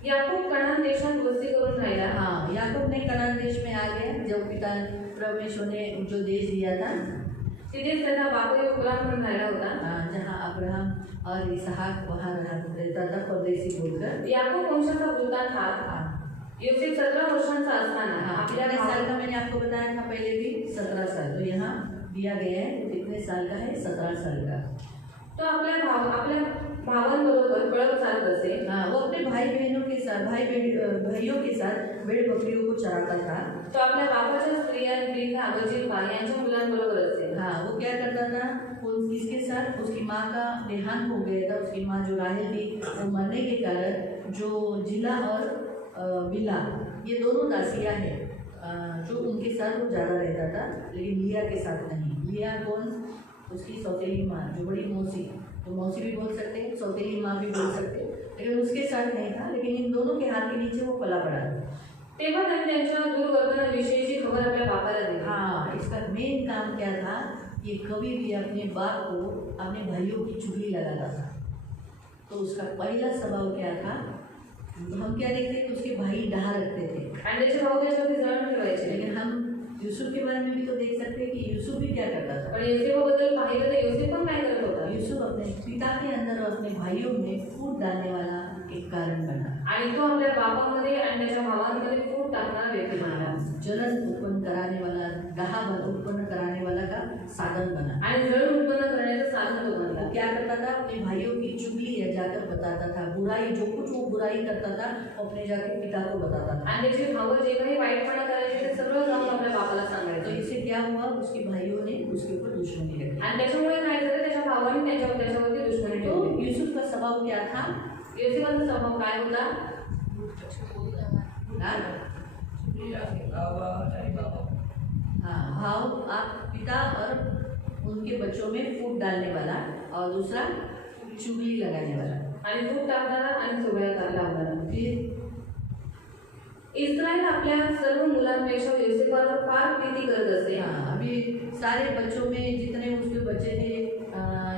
याकूब कनान देशात वस्ती करून राहिला. हाँ, याकूब ने कनान देश में आ गया, जब पिता परमेश्वर ने जो देश दिया था, तिथेच त्याचा बापही गुलाम म्हणून राहिला होता. जहाँ अब्राहम और इसहाक वहाँ रहता था, परदेशी बोलकर. याकूब वंशाचा वृत्तांत हा. हाँ, योसेफ 17 वर्षांचा असताना कितने साल का मैंने आपको बताया था पहले भी? 17 साल. तो यहाँ दिया गया है कितने साल का है? 17 साल का. तो आपल्या भावांबरोबर पळत चालत असे. हाँ, वो अपने भाई बहनों के साथ, भाइयों के साथ भेड़ बकरियों को चराता था. तो आपल्या बापाच्या स्त्रिया, वृद्ध, वजीरपा यांच्या मुलांबरोबर असे. हाँ, वो क्या करता था? किसके साथ? उसकी माँ का देहांत हो गया था. उसकी माँ जो राहेल थी, वो मरने के कारण जो जिला और बिला, ये दोनों दासियाँ हैं, जो उनके साथ वो ज़्यादा रहता था, लेकिन लिया के साथ नहीं. लिया कौन? उसकी सौतेली माँ, जो बड़ी मौसी, तो मौसी भी बोल सकते हैं, सौतेली माँ भी बोल सकते हैं, लेकिन उसके साथ नहीं था. लेकिन इन दोनों के हाथ के नीचे वो पला पड़ा. तेव्हा त्यांनी त्यांच्या दुर्वर्तनाविषयीची खबर आपल्या बापाला दिली. हाँ, इसका मेन काम क्या था? ये कभी भी अपने बाप को, अपने भाइयों की चुगली लगाता था. तो उसका पहला स्वभाव क्या था? हम क्या देखते हैं? उसके भाई डहा रखते थे, आणि त्याचे भाऊ त्याच्यामध्ये जळण ठेवायचे. लेकिन हम यूसुफ के बारे में भी तो देख सकते हैं कि यूसुफ भी क्या करता था. पण योसेफाबद्दल पाहिलं तर योसेफ पण काय करत होता? यूसुफ अपने पिता के अंदर और अपने भाइयों में फूट डालने वाला एक कारण बना. आणि तो आपल्या बापामध्ये आणि त्याच्या भावांमध्ये फूट टाकणारा व्यक्ती बनला. जलन उत्पन्न कराने वाला, डहा उत्पन्न कराने वाला का साधन बना. आणि जळण उत्पन्न करण्याचं साधन तो बनला. क्या करता था? अपने भाइयों की चुगली जाकर बताता था. बुराई, जो कुछ वो बुराई करता था, अपने जाके पिता को बताता था. आणि त्याचे भाऊ जे काही वाईटपणा करायचे ते सगळं जाऊन आपल्या बापाला तो सांगायचं. इससे क्या हुआ? उसके भाइयों ने उसके ऊपर दुश्मनी रखी. आणि त्याच्यामुळे काय झालं? त्याच्या भावाने त्याच्यावरती दुश्मनी तो ठेवली. यूसुफ का स्वभाव क्या था? योसेफाचा स्वभाव काय होता? हाँ, भाव, आप पिता और उनके बच्चों में फूट डालने वाला, और दूसरा चुगली लगाने वाला. आणि फूट टाकणारा आणि चुगल्या लावणारा. फिर इस्रायल आपल्या सर्व मुलांपेक्षा योसेफावर फार प्रीती करत असे. हाँ, अभी सारे बच्चों में जितने उसके बच्चे थे,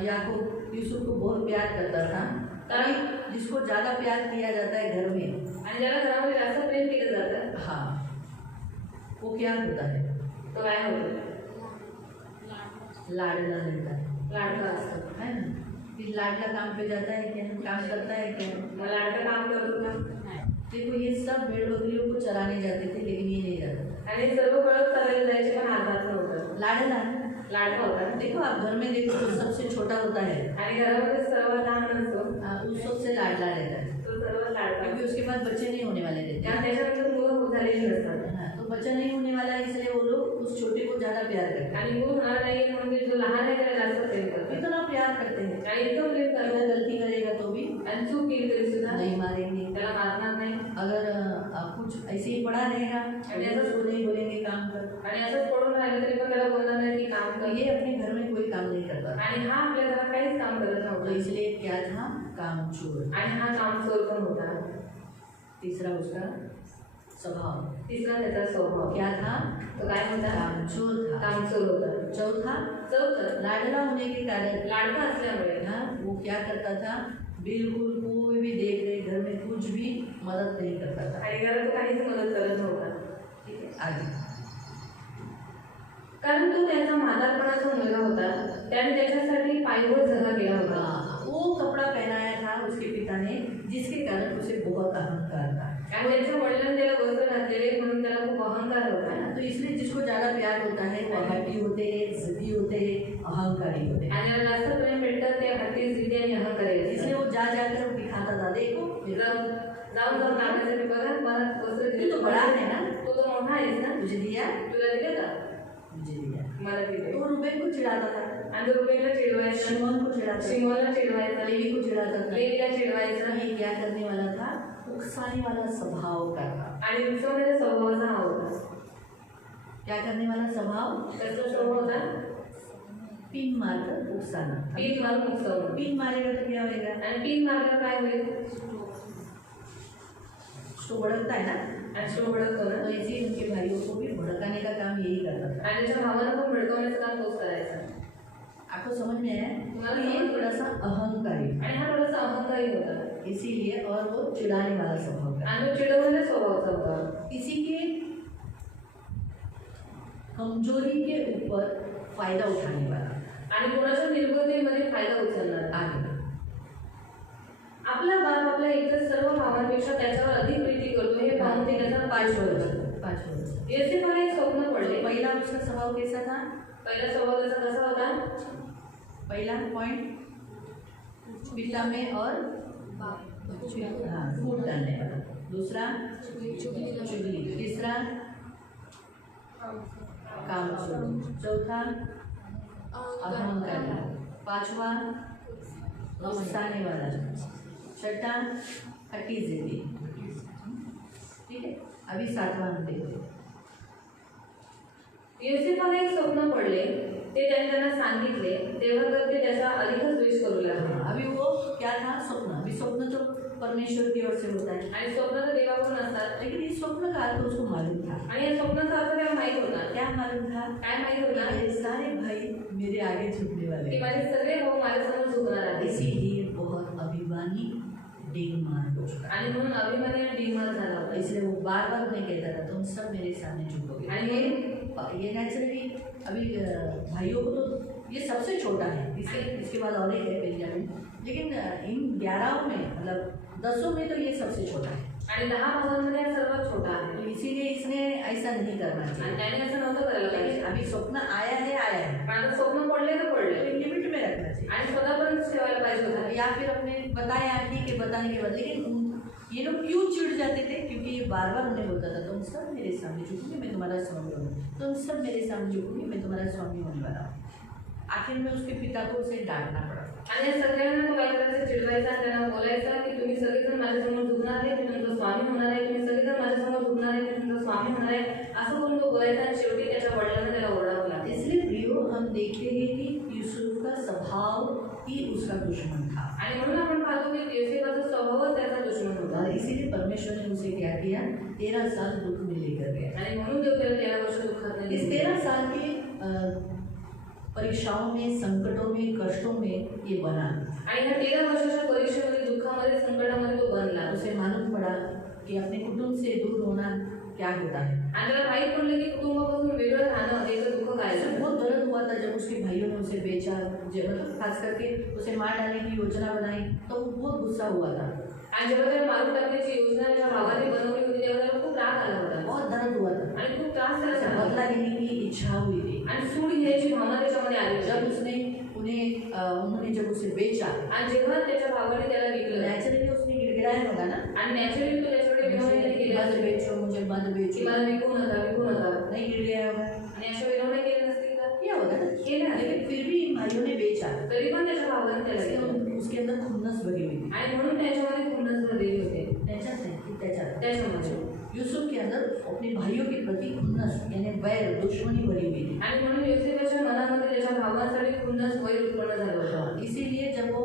याकूब यूसुफ को बहुत प्यार करता था. कारण जिसको ज़्यादा प्यार किया जाता है घर में, आणि ज्याला घरामध्ये जास्त प्रेम केलं जातं, हाँ, वो क्या होता है? तो काय होतं? लाडला मिळता है. लाडका असतो. है ना, कि लाडला काम पे जाता है क्या, काम करता है क्या? मग लाडका काम करतो का? देखो ये सब भेड़ बकरियों को चराने जाते थे, लेकिन ये नहीं जाता। आणि सर्व कळत चालायला जायचे पण हातात नव्हतं. लाडला लाडका होता. देखो, आप घर में देखो तो सबसे छोटा होता है, आणि घरामध्ये सर्वात लहान असतो उस सबसे लाडला रहता है, तो सर्वात लाडका. क्योंकि उसके पास बच्चे नहीं होने वाले रहते कारण त्याच्यानंतर मुलं झालेली नसतात. हाँ, तो बच्चा नहीं होने वाला है, इसलिए वो लोग उस छोटे को ज्यादा प्यार करते हैं। आणि मूल होणार नाही म्हणजे जो लहान आहे त्याला जास्त प्रेम करतात. इतना प्यार करते हैं, आणि इतकं प्रेम करतात. अगर गलती करेगा तो भी आणि चूक केली तरी सुद्धा नहीं मारेंगे, त्याला मारणार नाही. अगर कुछ ऐसे ही पड़ा रहेगा तो उसको नहीं बोलेंगे काम कर। आणि असंच पडून राहिलं तरी पण त्याला बोलणार नाही की काम तो कर. ये अपने घर में कोई काम नहीं करता, आणि हा आपल्या घरात काहीच काम करत तो नव्हता. इसलिए क्या था, कामचोर। आणि हा कामचोर पण होता. तीसरा उसका स्वभाव, तिसरा त्याचा स्वभाव क्या था, तो काय होता? कामचोर था। कामचोर होता. चौथा, चौथं लाडला होने के कारण लाडका असल्यामुळे वो क्या करता था, बिल्कुल कोई भी देख रहे घर में कुछ भी मदद नहीं करता था। आणि घरात काहीच मदत करत नव्हता. ठीक है, आगे। कारण तो त्यांचा म्हातारपणाचा मुलगा होता. त्याने त्याच्यासाठी पायवर जगा केला होता. वो कपड़ा पहनाया था उसके पिता ने, जिसके कारण उसे बहुत अहंकार था। आणि त्यांच्या वडिलांनी त्याला वस्त्र घातलेले म्हणून त्याला खूप अहंकार होता. तो इसलिए जिसको ज्यादा प्यार होता है वो हठी होते हैं, जिद्दी होते हैं, अहंकारी होते हैं। आणि त्याला जास्त प्रेम भेटतं ते हट्टी, जिद्दी आणि अहंकारी असतात. इसलिए वो जा जाकर वो दिखाता था, देखो जाऊन जाऊन मागण्यासाठी बघा मला वस्त्र तू दिले. तो बड़ा है ना, तू तो मोठा आहेस ना, मुझे दिया, तुला दिले का? मुझे दिया। मला दिले. तो रुबेन को चिढ़ाता था, आणि तो रुबेनला चिडवायचा, शिमोन को चिढ़ाता था, शिमोनला चिडवायचा, लेवी को चिढ़ाता था। लेवीला चिडवायचा. ये क्या करने वाला था, उकसाने वाला स्वभाव का था। आणि उचवण्याचा स्वभावाचा हा होता. क्या करने वाला स्वभाव, त्याचा स्वभाव होता पिन मारकर उकसाना। पीठ मारून उचवणं. पिन मारेगा तो क्या होएगा, आणि पीठ मारल्यावर काय होईल? उसको भड़कता है ना, आणि स्टोव भडकतो ना. तो इसी उनके भाइयों को भी भड़काने का काम यही करता था। आणि त्याच्या भावानं पण भडकवण्याचं काम तोच करायचा. आपको समझ में आया, तुम्हारा तो ये समझ- थोड़ा सा अहंकारी था, आणि हा थोडासा अहंकारी होता. इसीलिए, और वो चिढ़ाने वाला स्वभाव का। आणि तो चिडवण्याच्या स्वभावाचा होता. किसी के कमजोरी के ऊपर फायदा उठाने वाला। आणि कोणाच्या निर्बुद्धीमध्ये फायदा उचलणार. आगे, आपला बाप आपल्या इतर सर्व भावांपेक्षा त्याच्यावर अधिक प्रीती करतो हे पाहून ते त्याचा पाच वर्ष. 5 वर्ष। योसेफाला एक स्वप्न पडले. पहला उसका स्वभाव कैसा था, पहिला स्वभाव त्याचा कसा होता? पहला पॉइंट, पिता में और हाँ फूट डालने वाला। दूसरा चुगली। तीसरा कामचोर। चौथा अहंकारी। पांचवा उकसाने वाला। छठा हठी जिद्दी। ठीक है, अभी सातवां हम देखते हैं। योसेफाला एक स्वप्न पडले. ते त्यांना सांगितले तेव्हा तर ते त्याचा अधिकच द्वेष करू लागले. अभी वो क्या था, स्वप्न। अभी स्वप्न तो परमेश्वर की ओर से होता है, आणि स्वप्न तर देवाकडून असतात. लेकिन इस स्वप्न का अर्थ उसको मालूम था। आणि या स्वप्नाचा अर्थ त्याला माहित होता. क्या मालूम था, काय माहित होता? मेरे सारे भाई मेरे आगे झुकने वाले की हैं। माझे सगळे भाऊ माझ्यासमोर झुकणार आहेत. इसीलिए बहुत अभिमानी डिगमार हो चुका। आणि म्हणून अभिमानी आणि डिमार झाला होता. इसलिए वो बार बार नहीं कहता था तुम सब मेरे सामने झुकोगे। आणि ये नेचुरली अभी भाइयों को तो ये सबसे छोटा है, इसके बाद और एक है बेंजामिन, लेकिन इन 11 में मतलब 10 में तो ये सबसे छोटा है। आणि 10 भावांमध्ये हा सर्वात छोटा आहे. तो इसीलिए इसने ऐसा नहीं करना आणि चाहिए। त्याने असं नव्हतं करायला लेकिन पाहिजे. अभी स्वप्न आया है, पण आता स्वप्न पडले तर पडले. तो लिमिट में रखना चाहिए। आणि स्वतःपर्यंत ठेवायला पाहिजे होतं. या फिर अपने बताया ठीक है, बताने के बाद, लेकिन ये लोग क्यों चिढ़ जाते थे, क्योंकि ये बार बार उन्हें बोलता था तुम सब मेरे सामने झुकोगे मैं तुम्हारा स्वामी होंगे, तुम सब मेरे सामने झुकोगे मैं तुम्हारा स्वामी होने वाला हूँ। आखिर में उसके पिता को उसे डांटना पड़ा। आणि या सगळ्यांना तो काय करायचा, चिडवायचा आणि त्यांना बोलायचा की तुम्ही सगळेजण माझ्यासमोर झुकणार आहे, मी तुमचा स्वामी होणार आहे, तुम्ही सगळेजण माझ्यासमोर झुकणार आहे, मी तुमचा स्वामी होणार आहे, असं बोलून तो बोलायचा. आणि शेवटी त्याच्या वडिलांना त्याला ओरडावं लागलं. इसलिए प्रियो, हम देखते हैं कि यूसुफ का स्वभाव ही उसका दुश्मन था, आणि म्हणून आपण पाहतो की योसेफाचा स्वभावच त्याचा दुश्मन होता. और इसीलिए परमेश्वर ने उसे क्या किया, 13 साल दुख में लेकर गया। आणि म्हणून देव त्याला 13 वर्ष दुःखात इस नेले. 13 साल के परीक्षाओं में, संकटों में, कष्टों में ये बना। आणि ह्या 13 वर्षाच्या परीक्षेमध्ये, दुःखामध्ये, संकटामध्ये तो बनला. उसे मालूम पड़ा कि अपने कुटुंब से दूर होना क्या होता है। आणि आणि त्याला माहित पडलं की कुटुंबापासून वेगळं राहणं त्याचं दुःख काय उसे आहे. बहुत दर्द हुआ था जब उसके भाइयों ने उसे बेचा, मतलब खास करके उसे मार डालने की योजना बनाई तो वो बहुत गुस्सा हुआ था, आणि जेव्हा त्याला मारून टाकण्याची योजना त्याच्या भावाने बनवली होती तेव्हा त्याला खूप राग आला होता बहुत दर्द हुआ था, आणि खूप त्रास त्याला उसे झाला बदला लेने की इच्छा हुई थी। आणि सूड घेण्याची भावना त्याच्यामध्ये आली जब होती. उसने उन्होंने जब उसे बेचा, आणि जेव्हा त्याच्या भावाने त्याला विकलं नेचुरली उसने गिड़गिड़ाया होगा ना, आणि नॅचरली तो त्याच्याकडे विनवणी केली मत असेल बेचो, मुझे मत की बेचो, मला विकू नका नहीं गिड़गिड़ाया होगा, आणि अशा विनवण्या केल्या नसतील का किया होगा ना, केल्या नाही. लेकिन फिर भी इन भाइयों ने बेचा, तरी पण त्याच्या भावाने त्याला विकलं उसके अंदर खुन्नस भरी हुई थी, आणि म्हणून त्याच्यामध्ये खुन्नस भरलेली होते त्याच्यात नाही की त्याच्यात। त्याच्यामध्ये. यूसुफ के अंदर अपने भाइयों के प्रति खुन्नस यानी वैर दुश्मनी भरी हुई थी। आणि म्हणून योसेफाच्या मनामध्ये त्याच्या भावांसाठी खुन्नस वैर उत्पन्न झालं होतं. इसीलिए जब वो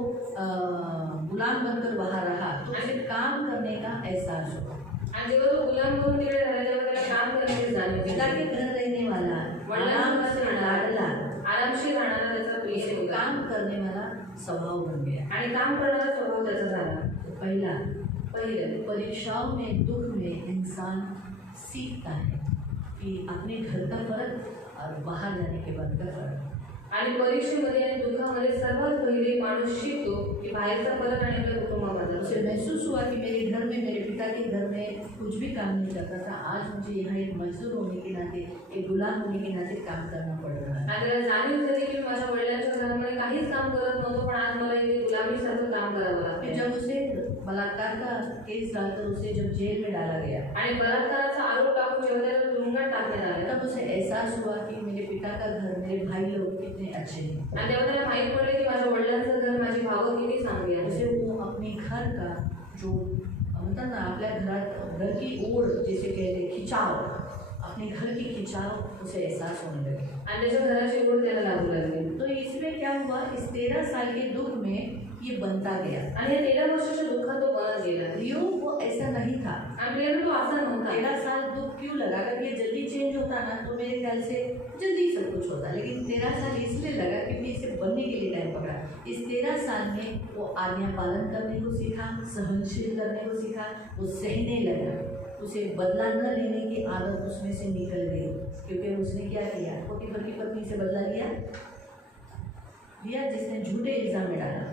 गुलाम बनकर बाहर रहा तो उसे काम करने का एहसास हुआ। आणि जेव्हा तो गुलाम म्हणून तिकडे राहिला तेव्हा त्याला काम करण्याची जाणीव पिता झाली. के घर रहने वाला, आराम से लाडला, आरामशीर राहणारा त्याचा प्रिय उसे होता काम करने वाला स्वभाव बन गया। आणि काम करणारा स्वभाव त्याचा झाला. पहला, पहिलं परीक्षाओं में, दुख में इंसान सीखता है कि अपने घर का फर्क और बाहर जाने के बाद का फर्क। आणि परीक्षेमध्ये आणि दुःखामध्ये सर्वात पहिले माणूस शिकतो की बाहेरचा फरक आणि आपल्या कुटुंबामधला उसे फरक. महसूस हुआ कि मेरे घर में, मेरे पिता के घर में कुछ भी काम नहीं करता था, आज मुझे यहाँ एक मजदूर होने के नाते, एक गुलाम होने के नाते काम करना पड़ रहा है। आणि त्याला जाणीव झाली की मी माझ्या वडिलांच्या घरामध्ये काहीच काम करत नव्हतो पण आज मला इथे गुलामीसारखं काम करावं फिर लागतं. जब उसे बलात्कार का केस डालकर उसे जब जेल में डाला गया आणि बलात्काराचा आरोप टाकून जेव्हा त्याला तुरुंगात टाकण्यात आलं तब उसे एहसास हुआ कि मेरे पिता का घर, मेरे भाई लोग कितने अच्छे हैं। आणि तेव्हा त्याला माहित पडलं की माझ्या वडिलांचं घर, माझी भावं किती चांगली उसे आहेत. वो अपने घर का जो म्हणतात ना आपल्या घरात घर की ओढ जैसे कहते खिंचाव, अपने घर की खिंचाव उसे एहसास होने लगे। आणि त्याच्या घराची ओढ त्याला लागू लागली. तो इसमें क्या हुआ, इस 13 साल के दुख में ये बनता गया। आणि या 13 वर्षाच्या दुःखात तो बनत गेला. रियो वो ऐसा नहीं था। आणि प्रियाला तो असा नव्हता. 13 साल दुख क्यों लगा, अगर ये जल्दी चेंज होता ना तो मेरे ख्याल से जल्दी सब कुछ होता, लेकिन 13 साल इसलिए लगा क्योंकि इसे बनने के लिए टाइम पकड़ा। इस 13 साल में वो आज्ञा पालन करने को सीखा, सहनशील करने को सीखा, वो सहने लगा, उसे बदला न लेने की आदत उसमें से निकल गई। क्योंकि उसने क्या किया, पोतीफर की पत्नी से बदला लिया, जिसने झूठे इल्जाम में डाला।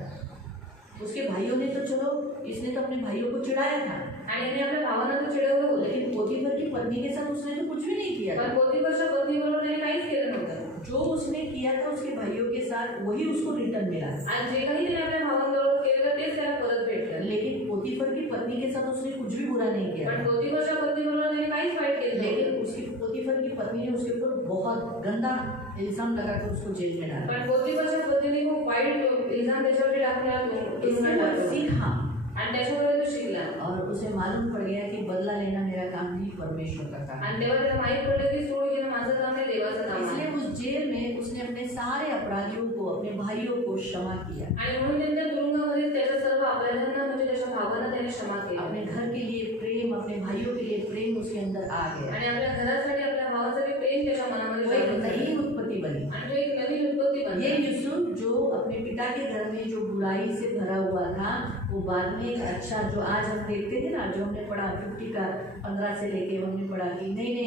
उसके भाइयों ने तो चलो, इसने तो अपने भाइयों को चिढ़ाया था, आणि याने आपल्या भावांना तो चिडवलं होतं. लेकिन पोतीफर की पत्नी के साथ उसने तो कुछ भी नहीं किया। पण पोतीफरच्या पत्नीबरोबर त्याने काहीच केलं नव्हतं. जो उसने किया था उसके भाइयों के साथ वही उसको रिटर्न मिला। आणि जे काही त्याने आपल्या भावांबरोबर केलं तेच त्याला परत भेटलं. लेकिन पोतीफर की पत्नी के साथ उसने कुछ भी बुरा नहीं किया, पण पोतीफरच्या पत्नीबरोबर त्याने काहीच वाईट केलं नाही. लेकिन उसकी पोतीफर की पत्नी ने उसके ऊपर बहुत गंदा इल्जाम लगाकर उसको जेल में डाला। पण पोतीफरच्या पत्नीने खूप वाईट इल्जाम त्याच्यावरती टाकला. इससे वो सीखा आणि त्याच्यामुळे तो शिकला. और उसे मालूम पड़ गया कि बदला लेना मेरा काम नहीं, परमेश्वर का काम। आणि तेव्हा त्याला माहित पडलं की सूड घेणं माझं काम नाही, देवाचं काम इसलिए आहे. उस जेल में उसने अपने सारे अपराधियों को, अपने भाइयों को क्षमा किया, आणि म्हणून त्यांच्या तुरुंगामध्ये त्याच्या सर्व अपराधांना म्हणजे त्याच्या भावांना त्याने क्षमा केली. अपने घर के लिए प्रेम, अपने भाइयों के लिए प्रेम उसके अंदर आ गया। आणि आपल्या घरासाठी, आपल्या भावासाठी प्रेम त्याच्या वो मनामध्ये एक जागृत झालं. नई उत्पत्ति बनी। आणि तो एक नवीन उत्पत्ती बनली. ये यूसुफ जो अपने पिता के घर में जो बुराई से भरा हुआ था, वो बाद में एक अच्छा, जो आज हम देखते थे ना, जो हमने पढ़ा 50 का 15 से लेके हमने पढ़ा कि नहीं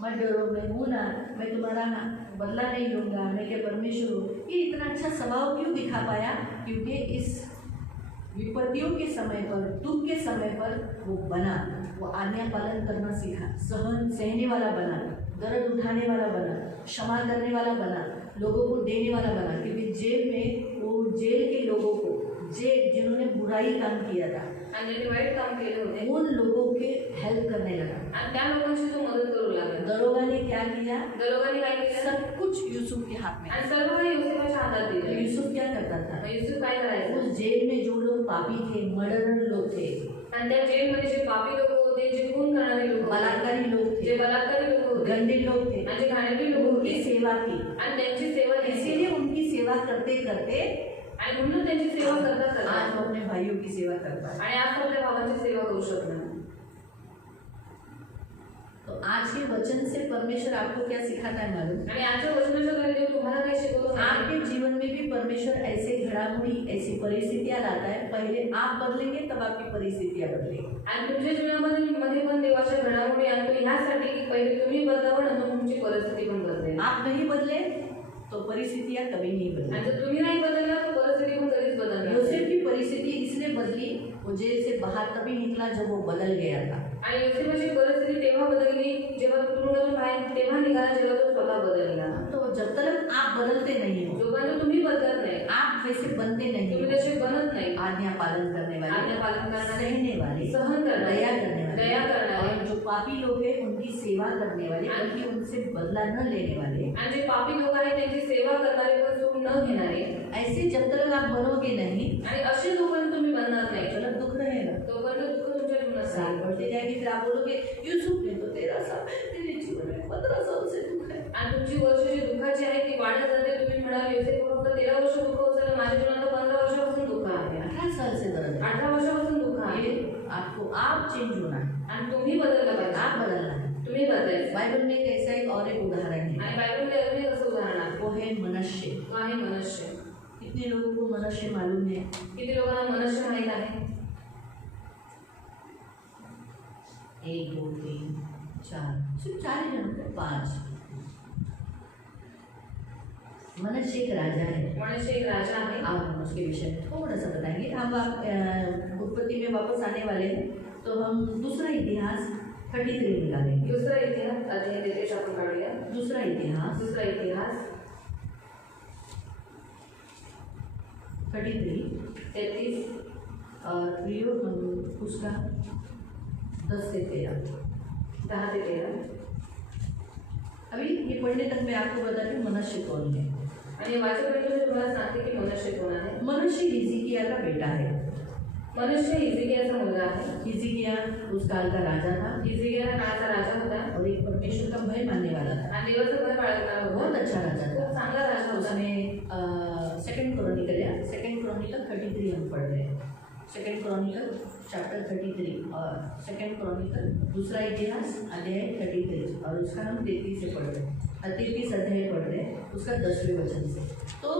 मत डरो, मैं हूँ ना, मैं तुम्हारा बदला नहीं लूँगा, मैं क्या परमेश्वर हूँ। ये इतना अच्छा स्वभाव क्यों दिखा पाया, क्योंकि इस विपत्तियों के समय पर, दुख के समय पर वो बना, वो आज्ञा पालन करना सीखा, सहने वाला बना, दर्द उठाने वाला बना, क्षमा करने वाला बना, लोगों को देने वाला बना। क्योंकि जेल में वो जेल के लोगों को, जिन्होंने बुराई काम किया था, आणि ज्यांनी वाईट काम केले होते उन लोगों के हेल्प करने लगा। आणि त्या लोकांची तो मदत करू लागला. दरोगा ने क्या किया, दरोगाने काय केलं, सब कुछ यूसुफ के हाथ में। आणि सर्व काही युसुफाच्या हातात तो दिलं. यूसुफ क्या करता था, मग युसुफ काय करायचं, उस जेल में जो लोग पापी थे, मर्डरर लोग थे, आणि त्या जेलमध्ये जे पापी लोक होते, जे खून करणारे लोक होते, बलात्कारी लोग जे थे, बलात्कारी लोक होते, गंदे लोग थे, आणि जे घाणेरडी लोक उनकी होते सेवा की। आणि त्यांची सेवा केली. इसीलिए उनकी सेवा करते करते आणि म्हणून त्यांची सेवा करता आज करता हम अपने भाइयों की सेवा कर पाए। आणि आज तो आपल्या भावांची सेवा करू शकणार. तो आज के वचन से परमेश्वर आपको क्या सिखाता है मालूम? आणि आजच्या वचनाच्या द्वारे देव तुम्हाला काय शिकवतो माहिती आहे? आपके जीवन में भी परमेश्वर ऐसे घडामोडी ऐसी परिस्थितियां लाता है। पहले आप बदलेंगे तब आपकी परिस्थितियां बदलेंगी। आणि तुमच्या जीवनामध्ये पण देवाच्या घडामोडी आणतो ह्यासाठी की पहिले तुम्ही बदलावं नंतर तुमची परिस्थिती पण बदलेल। आप नहीं बदले तो परिस्थितियां कभी नहीं आणि बदलेंगी। जर तुम्ही नाही बदलला तर परिस्थिती पण कधीच बदलणार नाही। योसेफ की परिस्थिति इसलिए बदली, वो जेल से बाहर तभी निकला जब वो बदल गया था। आणि योसेफाची परिस्थिती तेव्हा बदलली जेव्हा तुरुंगातून बाहेर तेव्हा निघाला जेव्हा तो स्वतः बदलला। तो जब तक आप बदलते नहीं हो, जोपर्यंत तुम्ही बदलत नाही, आप वैसे बनते नहीं तुम्ही हो, तसे बनत नाही, आज्ञा पालन करने वाले, आज्ञा पालन करणारे, सहने वाले, सहन करणारे, दया करने वाले, दया करणारे, और जो पापी लोग हैं उनकी सेवा करने वाले, बल्कि उनसे बदला न लेने वाले, आणि जे पापी लोक आहेत त्यांची सेवा करणारे पण सूड न घेणारे, ऐसे जब तक आप बनोगे नहीं, आणि असे जोपर्यंत तुम्ही बनणार नाही चलो दुख रहेगा। तोपर्यंत दुःख तुमच्या जीवनात साल राहील। बढ़ते जाएगी, फिर आप बोलोगे यूसुफ ने तो 13 साल, तेरे जीवन में 15 साल से दुख है। आणि तुमची वर्ष जी दुःखाची आहे ती वाढत जाते। तुम्ही म्हणाल योसेफ फक्त 13 वर्ष दुःख होतं, माझ्या जीवनात 15 वर्षापासून दुःख आहे, 18 साल से दर्द है। 18 वर्षापासून दुःख आहे। ये आपको आप चेंज होना है, आणि तुम्ही बदललं पाहिजे, आप बदलना है। तुम्ही बदलायचं। बाइबल में एक ऐसा एक और एक उदाहरण है, आणि बायबलमध्ये अजून एक असं उदाहरण आहे, वो है मनुष्य। तो आहे मनुष्य। कितने लोगों को मनुष्य मालूम है? किती लोकांना मनुष्य माहित आहे? 1 2 3 4, सिर्फ 4 ही जन थे, 5। मनुष्य एक राजा है। मनुष्य एक राजा आहे। अब हम उसके विषय में थोड़ा सा बताएंगे। हम उत्पत्ति में वापस आने वाले हैं, तो हम दूसरा इतिहास 33 निकालेंगे। दुसरा इतिहास अध्याय 33 आपण काढूया। दूसरा इतिहास दुसरा इतिहास 33 और प्रियो उसका 10 से 13। 10 ते 13। अभी ये पढ़ने तक मैं आपको बताती हूँ मनुष्य कौन है। आणि वाचेपर्यंत मी तुम्हाला सांगते की मनुष्य कोण आहे। मनुष्य हिजकिय्याह का बेटा है। मनुष्य हिजकिय्याहचा मुलगा आहे। हिजकिय्याह उस काल का राजा था हिजकिय्याह काळाचा राजा होता और एक परमेश्वर का भय मानने वाला था। आणि देवाचं भय बाळगणारा होता। बहुत अच्छा राजा खूप था। चांगला राजा होता। उसने सेकंड क्रॉनिकल 33 हम पढ़ रहे हैं। सेकंड क्रॉनिकल चैप्टर 33 और सेकंड क्रॉनिकल दूसरा इतिहास अध्याय 33 और उसका हम 33 से पढ़ रहे हैं। 33 अध्याय पढ़ रहे हैं, उसका 10वें वचन से। तो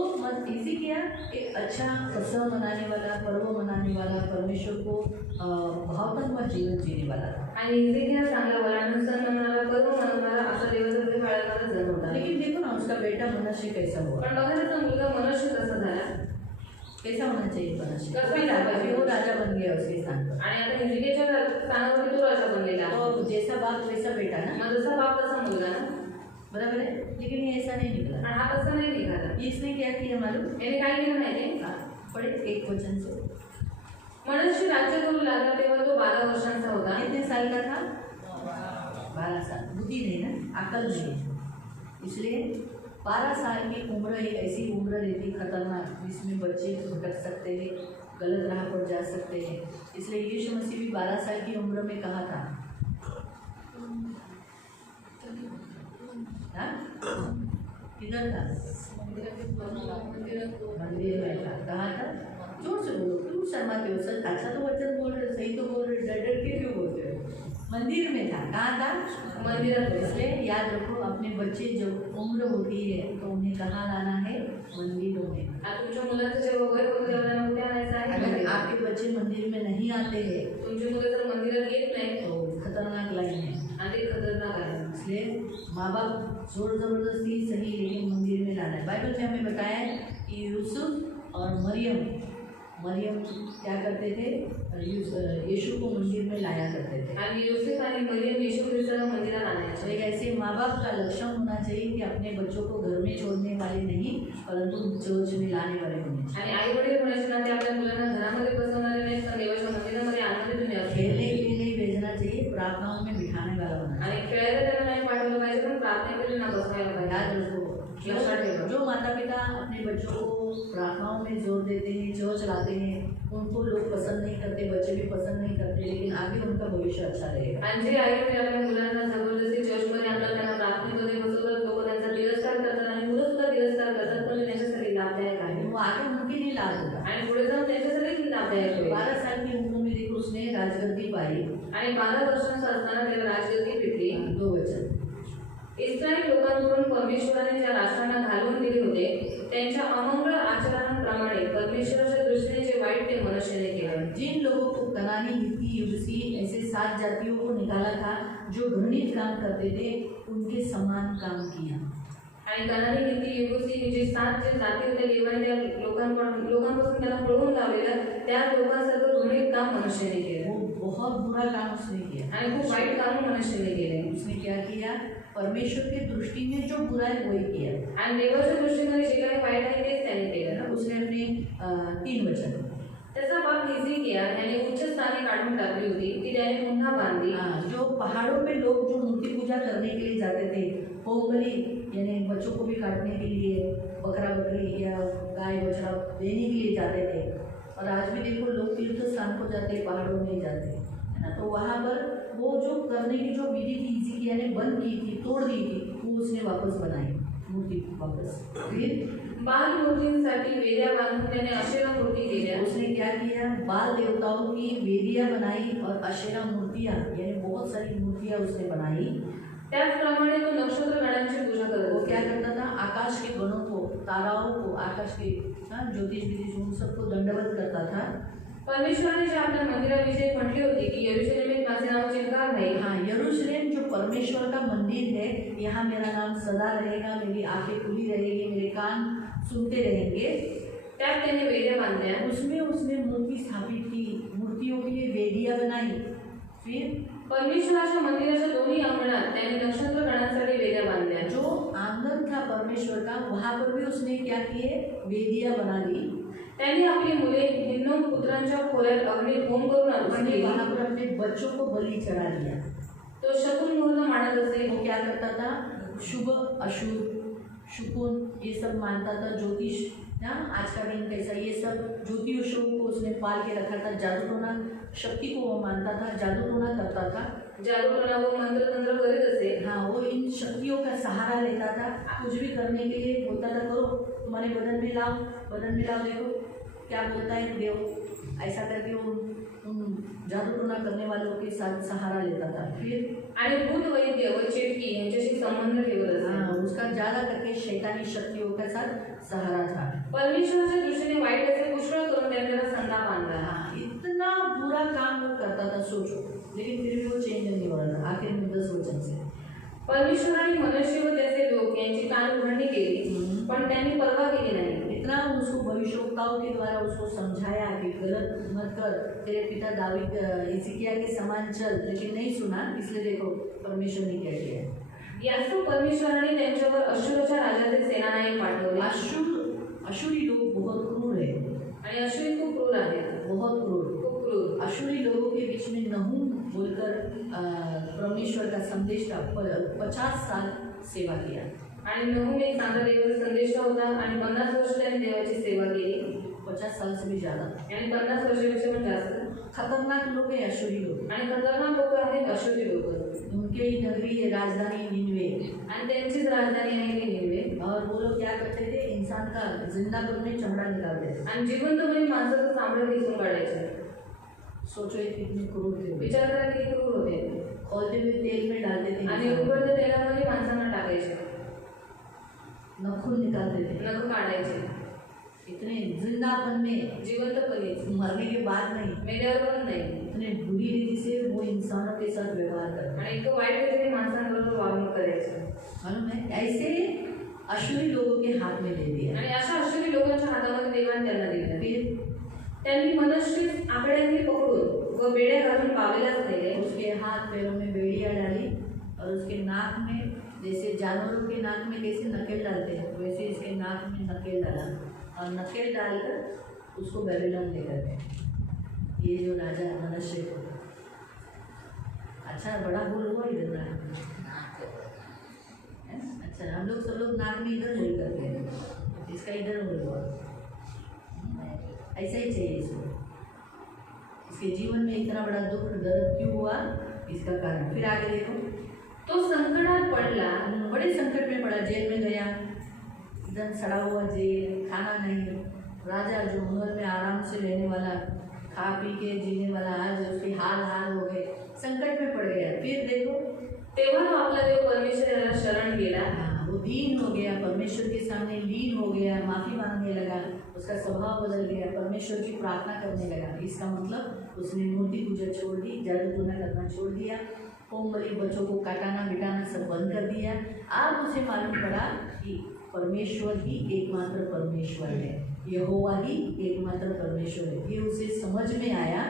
हिजकिय्याह एक अच्छा उत्सव मनाने वाला, पर्व मनाने वाला, परमेश्वर को भावनात्मक जीवन जीने वाला था। आणि हिजकिय्याह चांगला वरानं सण मनवणारा, पर्व मनवणारा, असा देवाचा भय बाळगणारा जन होता। लेकिन देखो ना उसका बेटा मनुष्य कैसा हुआ। पण बघा त्याचा मुलगा मनुष्य कसा झाला, कैसा होना चाहिए मनुष्य? कैसा कोई राजा, होना चाहिए? वो राजा बन गया उसके स्थान पर। आणि आता हिजकिय्याच्या स्थानावरती तो राजा बनलेला आहे। तो जैसा बाप वैसा बेटा ना, मग जसा बाप तसा मुलगा ना, बराबर है। लेकिन ये ऐसा नहीं निकला। पण हा तसा नाही निघाला। इसने क्या किया मालूम? याने काय केलं माहिती? पढ़े एक वचन से। मनुष्य राज्य करू लागला तेव्हा तो 12 वर्षांचा होता। कितने साल का था? 12 साल। बुद्धि नहीं ना, अकल नहीं, इसलिए 12 साल की उम्र एक ऐसी उम्र रहती खतरनाक, जिसमें बच्चे भटक सकते हैं, गलत राह पर जा सकते हैं। इसलिए यीशु मसीह भी 12 साल की उम्र में कहा था, किधर था? मंदिर में था। कहा था? जोर से बोलो, क्यों शर्माते हो? सच अच्छा तो वचन बोल रहे, सही तो बोल रहे, डर डर के क्यों बोलते हो? मंदिर में था। कहाँ था? मंदिर में। इसलिए याद रखो, अपने बच्चे जब उम्र होती है तो उन्हें कहाँ लाना है? मंदिरों में। तुमच्या मुलाचं जेव्हा वय होतं तेव्हा त्यांना कुठे आणायचं आहे? अगर आपके बच्चे मंदिर में नहीं आते हैं तुमची मुलं जर मंदिरात येत नाही तो खतरनाक लाइन है। आणि ते खतरनाक आहे। इसलिए माँ बाप जोर जबरदस्ती सही, लेकिन मंदिर में लाना है। बाइबल में हमें बताया है कि यूसुफ और मरियम क्या करते थे? यीशु को मंदिर में लाया करते थे। आणि योसेफ आणि मरियम येशू ख्रिस्ताला मंदिरात तो आणायचे। एक ऐसे माँ बाप का लक्षण होना चाहिए कि अपने बच्चों को घर में छोड़ने वाले नहीं, परंतु चर्च में लाने वाले होने चाहिए। आणि आई वडील म्हणायचे ना ते आपल्या मुलांना घरामध्ये बसवणारे नाही, पण देवाच्या मंदिरामध्ये आणणारे तुम्ही असले। खेलने के लिए नहीं भेजना चाहिए, प्रार्थनाओं में बिठाने वाला होना चाहिए। आणि खेळायला त्यांना नाही पाठवलं पाहिजे, पण प्रार्थना केली ना बसवायला पाहिजे। याद रखो, लक्षात ठेवा। जो माता पिता अपने बच्चों को प्रार्थनाओं में जोर देते हैं, चर्च लाते हैं, उनको लोग पसंद नहीं करते, बच्चे भी पसंद नहीं करते, लेकिन आगे उनका भविष्य अच्छा रहेगा। आणि जे आई वडील आपल्या मुलांना जबरदस्ती चर्चमध्ये आणतात, त्यांना प्रार्थनेमध्ये बसवतात, लोक त्यांचा तिरस्कार करतात आणि मुलं सुद्धा तिरस्कार करतात, पण त्यांच्यासाठी लाभदायक आहे। वो आगे उनके लिए लाभ होगा। आणि पुढे जाऊन त्यांच्यासाठी लाभदायक होईल। 12 साल की उम्र में देखो उसने राजगद्दी पाई। आणि 12 वर्षांचा असताना त्याला राजगद्दी भेटली। 2 वचन। इस्रायल लोकांकडून परमेश्वराने ज्या राष्ट्रांना घालवून दिले होते त्यांच्या अमंगळ आचरणांप्रमाणे परमेश्वराच्या दृष्टीने जे वाईट ते मनुष्याने केले। जिन लोगों को कनानी, हित्ती, यबूसी ऐसे 7 जातियों को निकाला था जो घृणित काम करते थे, उनके समान काम किया। आणि कनानी, हित्ती, यबूसी जे 7 जे जाती होते लेवाने त्या लोकांपासून त्यांना पळवून लावलेलं त्या लोकांसारखं घृणित काम मनुष्याने केलं। वो बहुत बुरा काम उसने किया आणि खूप वाईट काम मनुष्याने केले। उसने क्या किया? परमेश्वर की दृष्टि में जो बुरा है वही किया। आणि देवाच्या दृष्टीमध्ये जे काही वाईट आहे तेच त्याने केलं ना। उसने अपने 3 वचन, त्याचा बाप हिजकिय्या याने उच्च स्थानी काढून टाकली होती ती त्याने पुन्हा बांधली। जो पहाड़ों पे लोग जो मूर्ति पूजा करने के लिए जाते थे, होमबलि यानी बच्चों को भी काटने के लिए बकरा बकरी या गाय बछड़ा देने के लिए जाते थे। और आज भी देखो लोग तीर्थ स्थान को जाते, पहाड़ों में जाते, है ना। तो वहाँ पर वो जो करने की जो विधि थी हिजकिय्या ने बंद की थी, तोड़ दी थी, वो उसने वापस बनाई मूर्ति वापस। फिर बाल मूर्तींसाठी वेद्या बांधून त्याने अशेरा मूर्ती केल्या। उसने क्या किया? बाल देवताओं की वेदियां बनाई और अशेरा मूर्तियां यानी बहुत सारी मूर्तियां उसने बनाई। त्याचप्रमाणे तो नक्षत्र गणांची पूजा करत वो क्या करता था? आकाश के गणों को, ताराओं को, आकाश के ज्योतिष विधि उन सबको दंडवत करता था। परमेश्वराने जे आपल्या मंदिराविषयी म्हटले होते की यरूशलेमेत माझे नाव चिरकाल राहील। हाँ, यरूशलेम जो परमेश्वर का मंदिर है, यहाँ मेरा नाम सदा रहेगा, मेरी आंखें खुली रहेगी, मेरे कान सुनते रहेंगे। त्यात त्याने वेद्या बांधल्या। उसमें उसने मूर्ति स्थापित की, मूर्तियों के लिए वेदियां बनाई। फिर परमेश्वराच्या मंदिराच्या दोन्ही अंगणात त्याने नक्षत्र गणांसाठी वेद्या बांधल्या। जो आंगन था परमेश्वर का, वहाँ पर भी उसने क्या किए? वेदियां बना दी। त्यांनी आपली मुले हिन्नोम पुत्रांच्या खोऱ्यात अग्नीत होम करून उसने वहाँ पर अपने बच्चों को बलि चढ़ा दिया। तो शकुन मुहूर्त मानत असे। वो क्या करता था? शुभ अशुभ शकुन ये सब मानता था। ज्योतिष ना आज का दिन कैसा, ये सब ज्योतिषों को उसने पाल के रखा था। जादू टोना शक्ति को वो मानता था, जादू टोना करता था, जादू टोना वो मंत्र तंत्र करीत असे। हाँ, वो इन शक्तियों का सहारा लेता था। कुछ भी करने के लिए बोलता था, करो तुम्हारे बदन में लाओ, देखो क्या बोलता है देव, ऐसा करके उन जादू टोना करने वालों के साथ सहारा लेता था। फिर आणि भूत वैद्य व चिटकी यांच्याशी संबंध ठेवत असे। हाँ, उसका ज्यादा करके शैतानी शक्तियों के साथ सहारा था। परमेश्वराच्या दृष्टीने वाईट असे पुष्कळ करून त्याने त्याला संताप आणला। हाँ, इतना बुरा काम वो करता था, सोचो, लेकिन फिर भी वो चेंज नहीं हो रहा था। आखिर में 10 वचन से परमेश्वराने मनुष्य व त्याचे लोक यांची कान उघडणी केली पण त्यांनी परवा केली नाही। इतना उसको भविष्यवक्ताओं के द्वारा उसको समझाया कि गलत मत कर, तेरे पिता दाऊद हिजकिय्या के समान चल, लेकिन नहीं सुना। इसलिए देखो परमेश्वर ने क्या किया। यास्तव परमेश्वराने त्यांच्यावर अश्शूरच्या राजाचे सेनानायक पाठवले। अशूरी लोग बहुत क्रूर है आणि अश्शूरी खूप क्रूर आहेत, बहुत खूप क्रूर। अशूरी लोगों के बीच में नहूम बोलकर परमेश्वर का संदेश का 50 साल सेवा किया। आणि नहूम एक चांगला देवाचा संदेश होता आणि 50 वर्ष त्याने देवाची सेवा केली। 50 साल से भी ज्यादा आणि 50 वर्षापेक्षा पण जास्त। खतरनाक लोग है अशूरी लोग, आणि खतरनाक लोक आहेत अश्शूरी लोक। उनके ही नगरी है राजधानी निनवे, आणि त्यांचीच राजधानी आहे निनवे। और वो लोग क्या करते थे? इंसान का जिंदा करने चमड़ा निकालते थे आणि जिवंतपणे माणसाचं चामडं खिसून काढायचे। सोचो ये कितने क्रूर थे। विचार करा किती क्रूर होते। खोलते हुए तेल में डालते थे आणि उकळत्या तेलामध्ये माणसांना टाकायचे, नखून निकालते थे, नख काढायचे। इतने जिंदापन में, जिवंतपणे, मरने के बाद नहीं, मेल्यावर पण नाही। इतने बुरी रीति से वो इंसानों के साथ व्यवहार करते। आणि इतकं वाईट रीतीने माणसांबरोबर वागणूक करायचं। मालूम है, ऐसे अशूरी लोगों के हाथ में दे दिया। आणि अशा अश्शूरी लोकांच्या हातामध्ये देवाने त्यांना दिलं। फिर त्यांनी मनुष्य आकड्यांनी पकडून व बेड्या घालून बाबेलाच नेले। उसके हाथ पैरों में बेड़ियां डाली और उसके नाक में, जैसे जानवरों के नाक में कैसे नकेल डालते हैं वैसे इसके नाक में नकेल डाला और नकेल डालकर उसको बेबीलोन लेकर गए। ये जो राजा मनुष्य को, अच्छा बड़ा बोल हुआ इधर ना, अच्छा हम लोग सब लोग नाक में इधर बोल करते हैं, इसका इधर बोल हुआ। ऐसा ही चाहिए इसको। इसके जीवन में इतना बड़ा दुख दर्द क्यों हुआ, इसका कारण। फिर आगे देखो, तो संकटात पडला, बड़े संकट में पड़ा, जेल में गया, एकदम सड़ा हुआ जेल, खाना नहीं। राजा जो महल में आराम से रहने वाला, खा पी के जीने वाला, आज उसके हाल हो गए, संकट में पड़ गया। फिर देखो तेव्हा तो आपला देव परमेश्वर याला शरण गेला. वो दीन हो गया, परमेश्वर के सामने लीन हो गया, माफी मांगने लगा, उसका स्वभाव बदल गया, परमेश्वर की प्रार्थना करने लगा. इसका मतलब उसने मूर्ति पूजा छोड़ दी, जादू टोना करना छोड़ दिया, कोमली बच्चों को काटाना बिटाना सब बंद कर दिया. अब उसे मालूम पड़ा कि परमेश्वर ही एकमात्र परमेश्वर है, यहोवा ही एकमात्र परमेश्वर है. ये उसे समझ में आया,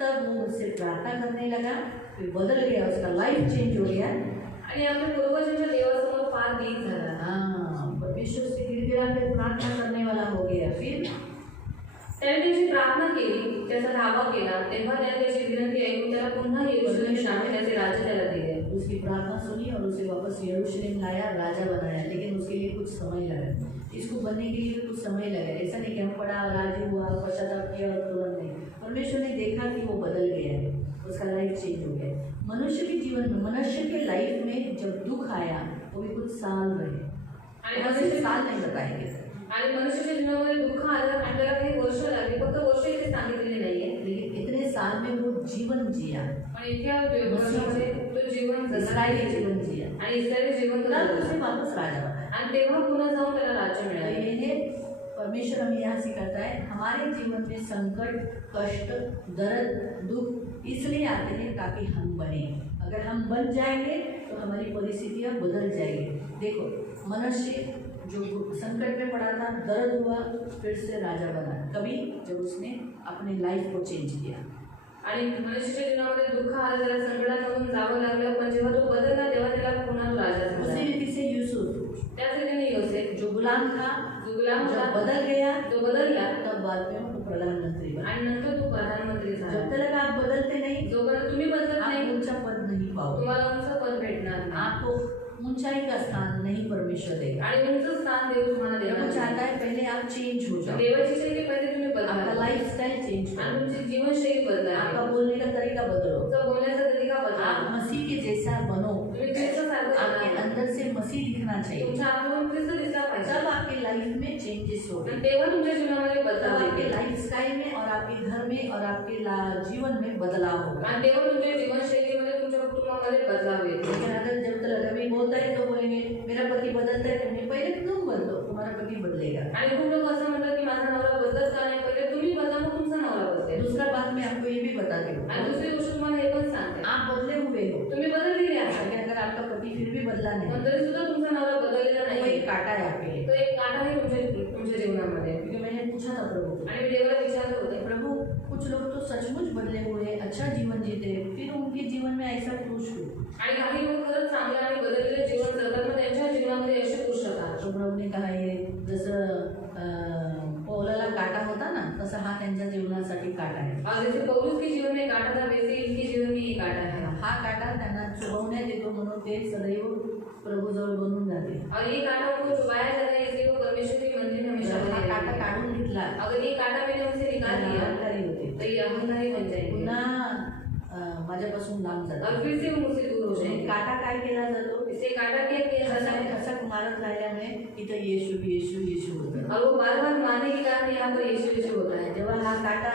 तब वो उससे प्रार्थना करने लगा, फिर बदल गया, उसका लाइफ चेंज हो गया. आणि आपल्या पूर्वजांच्या देवासमोर फार दीन झाला. हाँ, परमेश्वर से गिड़गिड़ा कर प्रार्थना करने वाला हो गया. फिर त्याने त्याची प्रार्थना केली, त्याचा धावा केला, तेव्हा त्याने त्याची विनंती ऐकून त्याला पुन्हा यरूशलेम त्याचे राज्य त्याला दिले. उसकी प्रार्थना सुनी और उसे वापस यरूशलेम लाया, राजा बनाया. लेकिन उसके लिए कुछ समय लगा, इसको बनने के लिए कुछ समय लगा. ऐसा नहीं कि हम पढ़ा, राजी हुआ, पश्चाताप किया और तुरंत नहीं. परमेश्वर ने देखा कि वो बदल गया है, उसका लाइफ चेंज हो गया. मनुष्य के जीवन में, मनुष्य के लाइफ में जब दुख आया वो भी कुछ साल रहे, आणि साल नहीं बताएंगे. आणि मनुष्याच्या जीवनामध्ये दुःख आलं, आपल्याला काही वर्ष लागली, फक्त वर्ष इथे सांगितलेली नाहीये. लेकिन इतने साल में वो जीवन जिया, आणि इतक्या वर्षामध्ये तो जीवन जगला, इस्राएली जीवन जिया, आणि इस्रायली जीवन तो तब जगला. उसे वापस राजा बना. आणि तेव्हा पुन्हा जाऊन त्याला राज्य मिळालं. ये परमेश्वर हमें यहाँ सिखाता है, हमारे जीवन में संकट, कष्ट, दर्द, दुख इसलिए आते हैं ताकि हम बने. अगर हम बन जाएंगे तो हमारी परिस्थितियाँ बदल जाएगी. देखो, मनुष्य जो संकट में पड़ा था, दर्द हुआ, फिर से राजा बना. कभी जब उसने अपने लाइफ को चेंज किया. आणि मनुष्याच्या जीवनामध्ये दुःख आलं, त्याला संकटातून जावं लागलं, पण जेव्हा तो बदलला तेव्हा त्याला पुन्हा तो राजा झाला. उसी रीति से यूसुफ त्याच रीतीने योसेफ जो गुलाम था, जो गुलाम जब होता, बदल गया, तो बदलला, तब बाद में वो प्रधानमंत्री बना. आणि नंतर तो प्रधानमंत्री झाला. जब तक आप बदलते नहीं, जोपर्यंत तुम्ही बदलत आप नाही, ऊंचा पद नहीं पाओगे. तुम्हाला उंच पद भेटणार नाही. आपको ऊंचाई का स्थान नहीं परमेश्वर देगा. आणि उंच स्थान देव तुम्हाला देणार प्रभु नाही. चाहता है पहले आप चेंज हो जाओ, देवाची इच्छा आहे की पहिले तुम्ही आपका बदला, लाइफ स्टाइल चेंज आणि करो, तुमची जीवनशैली बदला, आपका बोलने का तरीका बदलो, तुमचा बोलण्याचा तरीका बदला, आप मसीह के जैसा बनो. तुम्ही ख्रिस्तासारखं आपके बना. अंदर से मसीह दिखना चाहिए. तुमच्या आत्म्यातून ख्रिस्त दिसला पाहिजे. तब आपके लाइफ में चेंजेस हो आणि तेव्हा तुमच्या जीवनामध्ये तब बदलाव आपके येईल. लाइफ स्टाइल में और आपके घर में और आपके जीवन में बदलाव होगा. आणि तेव्हा तुमच्या जीवनशैलीमध्ये, तुमच्या कुटुंबामध्ये बदलाव येईल. लेकिन अगर जब तक रवि बोलता है तो बोलेंगे मेरा पति बदलता है, तुम्हें पहले तुम बदलो, तुम्हारा पति बदलेगा. आणि खूप लोक असं म्हणतात की माझा नवरा बदलत का नाही, पहिले तुम्ही बदला मग तुमचा नवरा बदलेल. दूसरा बात मैं आपको ये भी बताती हूँ, आणि दुसरी गोष्ट तुम्हाला हे पण सांगते, आप बदले हुए हो, तुम्ही बदललेले आहात, लेकिन अगर आपका पति फिर भी बदला नहीं, पण तरी सुद्धा तुमचा नवरा बदललेला तो नाही. एक काटा है आपके लिए. तो एक काटा आहे तुमच्या जीवनामध्ये. क्योंकि मैंने पूछा था प्रभु को, आणि मी देवाला विचारलं होतं, प्रभु कुछ लोग तो सचमुच बदले हुए अच्छा जीवन जीते, फिर उनके जीवन में ऐसा खुश हो. आणि काही लोक खरंच चांगलं आणि बदललेलं जीवन जगतात, मग त्यांच्या जीवनामध्ये असे खुश होतात. तो प्रभु ने कहा ये जसं पौलाला काटा होता ना, तसा हा त्यांच्या जीवनासाठी काटा आहे. और जैसे पौलुस के जीवन में काटा था, वैसे इनके जीवन में ये काटा है. हा काटा त्यांना चुभवण्यात येतो, म्हणून ते सदैव प्रभूजवळ बनून जाते. और ये काटा उनको चुभाया जाता है, इसलिए वो परमेश्वर के मंदिर में हमेशा जर हा बने काटा रहेंगे. काढून घेतला अगर ये काटा मैंने उनसे निकाल तर दिया अहंकारी होते, तो ये अहंकारी बन जाएंगे पुन्हा माझ्यापासून लांब और जातात. फिर से वो मुझसे दूर हो जाएंगे. काटा काय केला जातो, इससे काटा क्या किया जाता है, खसक मारत राहिल्यामुळे इथं येशू येशू येशू होतं. और वो बार बार मारने के कारण यहाँ पर यीशु यीशु होता है. जेव्हा हा काटा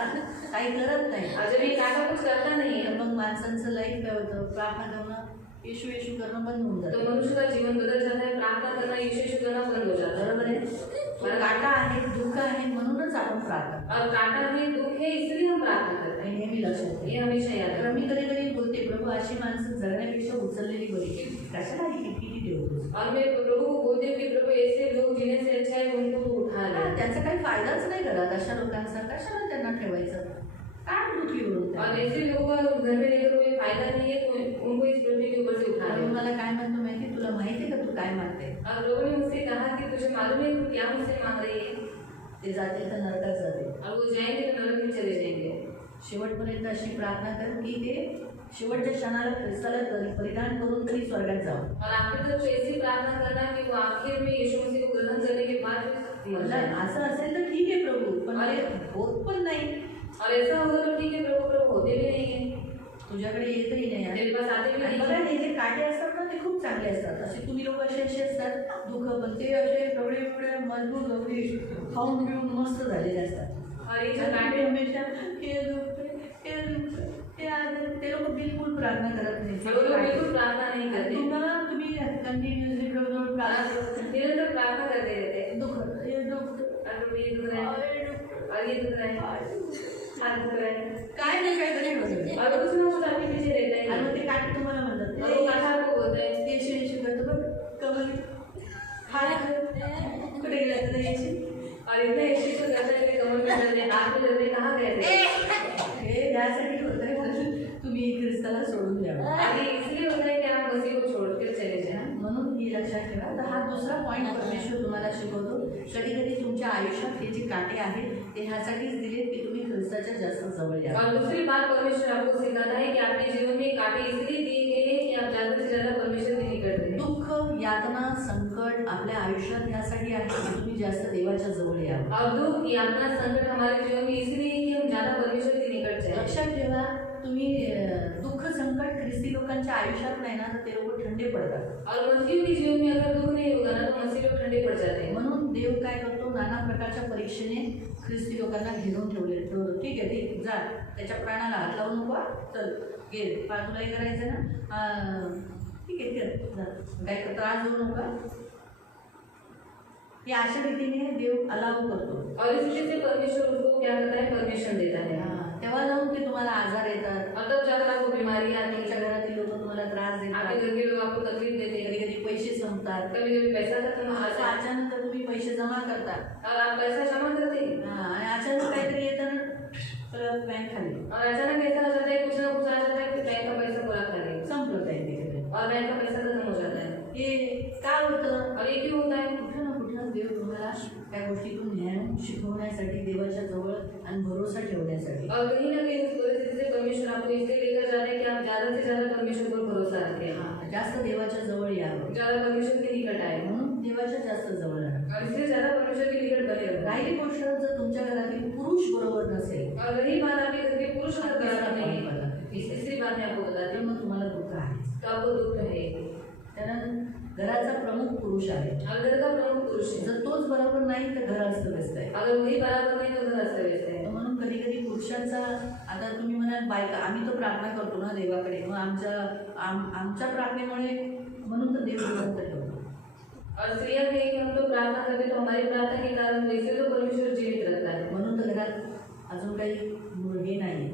काही करत नाही, और जब ये काटा कुछ करता नहीं तर है, मग माणसांचं लाईफ काय होतं, प्रार्थना करणं, येशू येशू करणं बंद होऊन तो जातं. मनुष्य का जीवन बदल जाता है, प्रार्थना करना यीशु यीशु करना बंद हो जाता है. बरोबर आहे. पण काटा आहे, दुःख आहे, म्हणूनच आपण प्रार्थना और काटा है, दुख है, इसलिए हम प्रार्थना करते हे हैं. नेहमी लक्षात ठेवा. ये हमेशा याद तर रखना. मी कधी कधी बोलते, प्रभू अशी माणसं जगण्यापेक्षा उचललेली बरी. कशाला ही किती ठेवतोस? और मैं प्रभु को बोलती हूँ कि प्रभु ऐसे लोग जीने से अच्छा है उनको तो उठा हा, ले. त्याचा काही फायदाच नाही करत अशा लोकांचा. कशाला त्यांना ठेवायचं? काय दुखी होऊन और ऐसे लोग घर में रहकर कोई फायदा नहीं है, तो उनको इस पृथ्वी के ऊपर से उठा ले. मला काय म्हणतो माहिती, तुला माहिती आहे का तू काय मागते? और लोगों ने मुझसे कहा कि तुझे मालूम है तू क्या मुझसे मांग रही है. ते जातील तर नरकात जाते. और वो जाएंगे तो नरक में चले जाएंगे. शेवटपर्यंत अशी प्रार्थना कर की ते शेवटच्या क्षणाला ख्रिस्ताला परिधान करून तरी स्वर्गात जावं. और आखिर तक ऐसी प्रार्थना करना कि वो आखिर में यीशु मसीह को ग्रहण करने के बाद मर म्हणलं, जाए. असं असेल तर ठीक आहे प्रभू, पण ते होत पण नाही. और ऐसा होगा तो ठीक है प्रभु, प्रभु होते भी नहीं है, तुझ्याकडे येतही नाही. तेरे पास आते भी आणि नहीं बघा है. हे जे काटे असतात ना, ते खूप चांगले असतात. असे तुम्ही लोक असे असे असतात दुःख, पण ते असे एवढे एवढे मजबूत अगदी खाऊन पिऊन मस्त झालेले असतात. और ये जो काटे काटे हमेशा हे दुखते, हे दुखते, ते लोक बिलकुल प्रार्थना करत नाही. वो लोग बिल्कुल प्रार्थना नहीं करते, तुम्ही कंटिन्युअसली प्रार्थना करत नाही. निरंतर प्रार्थना करते रहते हैं. दुःख हे दुःख और ये दुख रहा है, और ये दुख रहा है, हाथ दुख रहा है, काय नाही काहीतरी होतं. और कुछ ना कुछ आपके पीछे रहता है. आणि मग ते काठी तुम्हाला म्हणतात और वो काटा आपको बोलता है, येशी करतो बघ कमल हाय कुठे गेला तर येशी और इतना ऐसे तो करता है कि कमर में दर्द है, हाथ में दर्द है, कहाँ गए थे? हे त्यासाठी होतंय तुम्ही ख्रिस्ताला सोडून द्यावं. और ये इसलिए होता है कि आप मसीह को छोड़कर चले जाएं. म्हणून ही लक्षात ठेवा. तर हा दुसरा पॉईंट परमेश्वर तुम्हाला शिकवतो. कधी कधी तुमच्या आयुष्यात हे जे काटे आहेत ते ह्यासाठीच दिलेत की तुम्ही ख्रिस्ताच्या जास्त जवळ या. और दूसरी बात परमेश्वर आपको सिखाता है कि आपके जीवन में कांटे इसलिए दिए गए हैं कि आप ज्यादा से ज्यादा परमेश्वर के निकट रहें. दुःख यातना संकट आपल्या आयुष्यात ह्यासाठी आहे की तुम्ही जास्त देवाच्या जवळ यावं. और दुख यातना संकट हमारे जीवन में इसलिए है कि हम ज्यादा परमेश्वर के निकट जाएं. लक्षात ठेवा तुम्ही दुःख संकट ख्रिस्ती लोकांच्या आयुष्यात नाही ना तर ते लोक ठंडे पडतात. और मसीह के जीवन में अगर दुख नहीं होगा ना तो मसीह लोग ठंडे पड़ जाते हैं. म्हणून देव काय करतो नाना प्रकारच्या परीक्षेने ख्रिस्ती लोकांना घेऊन ठेवले. ठीक आहे ठीक जा त्याच्या प्राणाला हात लावू नको चल घे तुलाही करायचं ना ठीक आहे कर जा काय त्रास देऊ नका. हे अशा रीतीने देव अलाव करतो. और इस वजह से परमेश्वर उसको क्या करता है, परमिशन देता है. तेव्हा जाऊन ते तुम्हाला आजार येतात. और तब जाकर आपको बीमारी आती तुमच्या है, घरातील लोक तुम्हाला त्रास देतात. आपके घर के लोग आपको तकलीफ देते कधी हैं, कधी पैसे संपतात. कभी कभी पैसा खत्म हो असं जाता है अचानक तर तुम्ही पैसे जमा करतात और आप पैसा जमा करते हैं. आणि अचानक काहीतरी येतं ना तर बँक खाली और अचानक ऐसा हो जाता है, कुछ ना कुछ आ जाता है कि बैंक का पैसा पूरा खा ले संपलं काही तिकडे. और बैंक का पैसा खत्म हो जाता है. हे काय होतं और ये क्यों होता है? कुठं ना कुठं देव तुम्हाला त्या गोष्टीतून ज्ञान शिकवण्यासाठी देवाच्या जवळ आणि भरोसा ठेवण्यासाठी. और कहीं ना कहीं उस परिस्थिति से परमेश्वर आपको इसलिए लेकर जा रहे हैं कि आप ज्यादा से ज्यादा परमेश्वर पर भरोसा रखें, जास्त देवाच्या जवळ यावं ज्यादा परमेश्वर के निकट आए म्हणून देवाच्या जास्त जवळ राहा. और इसलिए ज्यादा परमेश्वर के निकट बने रहो. राहिली गोष्ट जर तुमच्या घरातील पुरुष बरोबर नसेल और रही बात आपके घर के पुरुष अगर बराबर नहीं है, बघा. इस तीसरी बात मैं आपको बताती तर हूँ, मग तुम्हाला दुःख आहे. तो आपको दुख तो है. कारण घराचा प्रमुख पुरुष आहे. और घर का प्रमुख पुरुष है, जर तोच बरोबर नाही तर घर अस्तव्यस्त आहे. अगर वही बराबर नहीं तो घर अस्त व्यस्त है. म्हणून कधी कधी पुरुषांचा आता तुम्ही म्हणाल बायका आम्ही तर प्रार्थना करतो ना देवाकडे मग आमच्या प्रार्थनेमुळे म्हणून तर देव जिवंत ठेवतो. और स्त्रियां कहें कि हम तो प्रार्थना करते तो हमारी प्रार्थना के कारण वैसे तो परमेश्वर जीवित रहता है. म्हणून तर घरात अजून काही मुलगी नाही.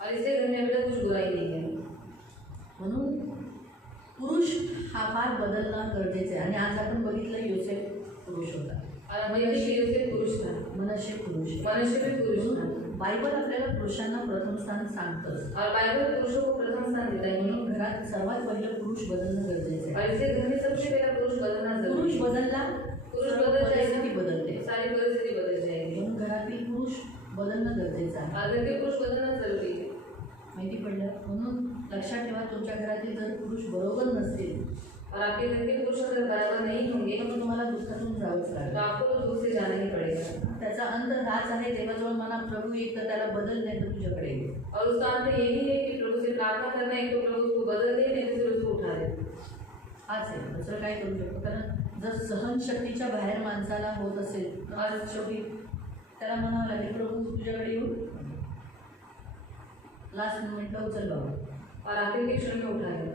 और इससे घर में अभी तक कुछ बुराई नहीं है. म्हणून पुरुष हा फार बदलणं गरजेचं आहे. आणि आज आपण बघितलं योसेफ पुरुष होता, और हम देखते हैं कि यूसुफ पुरुष था, मनश्शे पुरुष. मनुष्य भी पुरुष था. बायबल आपल्याला पुरुषांना प्रथम स्थान सांगतं. और बाइबल पुरुषों को प्रथम स्थान देता है. म्हणून घरात सर्वात पहिलं पुरुष बदलणं गरजेचं आहे. और इससे घर में सबसे पहला पुरुष बदलना जरूरी पुरुष है. बदलला पुरुष सर्व बदल परिस्थिती जाएगा, बदलते. सारी परिस्थिति बदल जाएगी. म्हणून घरातील पुरुष बदलणं गरजेचं आहे. और घर के पुरुष बदलना जरूरी है. माहिती पडलं. म्हणून लक्षात ठेवा तुमच्या घरातील जर पुरुष बरोबर नसतील और आपके घर के पुरुष अगर बराबर नहीं होंगे तर मग तुम्हाला दुःखातून जावंच तो लागेल. आपको तो दूर से जाना ही पड़ेगा. त्याचा अंत हाच आहे देवाजवळ मला प्रभू एक तर त्याला बदल नाही तर तुझ्याकडे येईल. और उसका अंत यही है कि प्रभु से प्रार्थना करना है, तो प्रभु उसको बदल दे, नहीं तो फिर उसको उठा दे. हाच आहे. दुसरं काय करू शकतो. कारण जर सहनशक्तीच्या बाहेर माणसाला होत असेल तर आज शेवटी त्याला म्हणावं लागेल प्रभू तुझ्याकडे येऊ लास्ट मोमेंटला उचल बाबा. और आखिर के क्षण में उठा दे.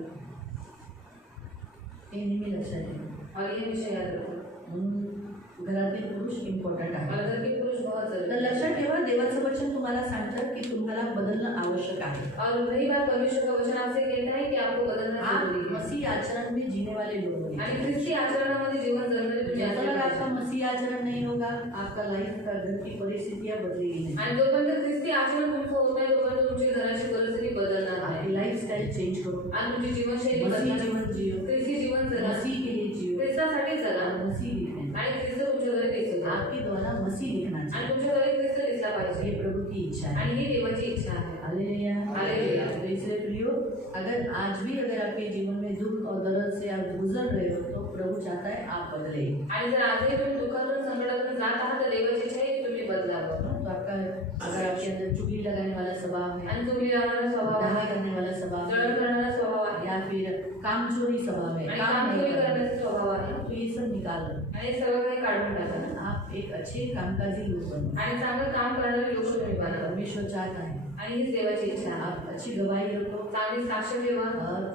हे नेहमी लक्षात ठेवा. और ये विषय याद रखो. म्हणून घरातील पुरुष इम्पॉर्टंट आहे. और घर के पुरुष बहुत तर जरूरी है. लक्षात ठेवा देवाचं वचन तुम्हाला सांगतं की तुम्हाला बदलणं आवश्यक आहे. और रही बात परमेश्वर का वचन आपसे कहता है कि आपको बदलना आप जरूरी है. मसीह आचरण में जीने वाले लोग आणि हैं. ख्रिस्ती आचरणामध्ये जीवन जगणारे तुम्ही जब असले तक आपका पाहिजे. मसीह आचरण नहीं होगा आपका लाइफ का घर की परिस्थितियां बदलेगी नहीं. आणि जोपर्यंत ख्रिस्ती आचरण तुमचं होत नाही तोपर्यंत तुमची घराची परिस्थिती बदलणार आपकी आहे. लाइफस्टाइल चेंज करो. आणि तुमची जीवनशैली मसीह बदलणार. जीवन जियो. ख्रिस्ती जीवन जगा. मसीह के लिए जियो. ख्रिस्तासाठी जगा. मसीह दिखना. आणि ख्रिस्त तुमच्या घरी दिसतो. आपके द्वारा मसीह दिखना आणि चाहिए. तुमच्या घरी ख्रिस्त दिसला ये पाहिजे. प्रभु की इच्छा है. आणि ही देवाची इच्छा आहे. हालेलुया. हालेलुया. तो इसलिए प्रियो अगर आज भी अगर आपके जीवन में दुख और दर्द से आप गुजर रहे हो तो प्रभु चाहता है आप बदले. आणि जर आजही तुम्ही दुःखातून संकटातून जात आहात तर देवाची इच्छा आहे की तुम्ही बदलावं. तो आपका अगर आपके अंदर चुगली लगाने वाला स्वभाव है, आणि तुम्ही राहणारा स्वभाव दावा आहे, करने वाला स्वभाव जळण है, करणारा स्वभाव आहे, या फिर कामचोरी स्वभाव है, आणि काम काम नहीं चोरी करना, करण्याचा स्वभाव आहे, तो ये सब निकाल दो. आणि सर्व काही काढून टाका. आप आप एक अच्छे कामकाजी लोग बनो। आणि चांगलं काम करणारे लोक तुम्ही बना। परमेश्वर चाहता है आणि हीच देवाची इच्छा आहे। आप अच्छी गवाही रखो, चांगली साक्ष ठेवा।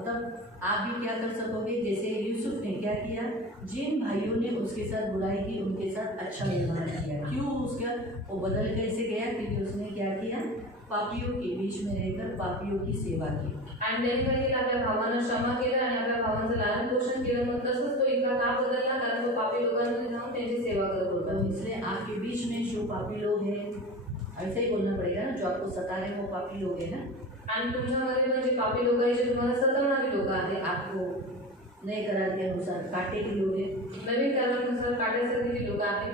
तब आप भी क्या कर सकोगे, जैसे यूसुफ ने क्या किया, जिन भाइयों ने उसके साथ बुराई की उनके साथ अच्छा व्यवहार किया। क्यों उसका वो बदल कैसे गया, क्योंकि उसने क्या किया, पापियों के बीच में रहकर पापियों की सेवा की। आणि त्यांनी काय केलं, आपल्या भावांना क्षमा केलं आणि आपल्या भावांचं लालन पोषण केलं। मग तसंच तो इतका का बदलला, कारण तो पापी लोकांमध्ये जाऊन त्यांची सेवा करत होता। तो इसलिए आपके बीच में जो पापी लोग हैं, ऐसे ही बोलना पड़ेगा ना, जो आपको सता रहे वो पापी लोग हैं ना। आणि तुमच्यामध्ये पण जे पापी लोक आहेत, जे तुम्हाला सतावणारी लोक आहेत, आपको नए करार के अनुसार कांटे के लोग हैं, नवीन करारानुसार काट्यासारखी जी लोक आहेत।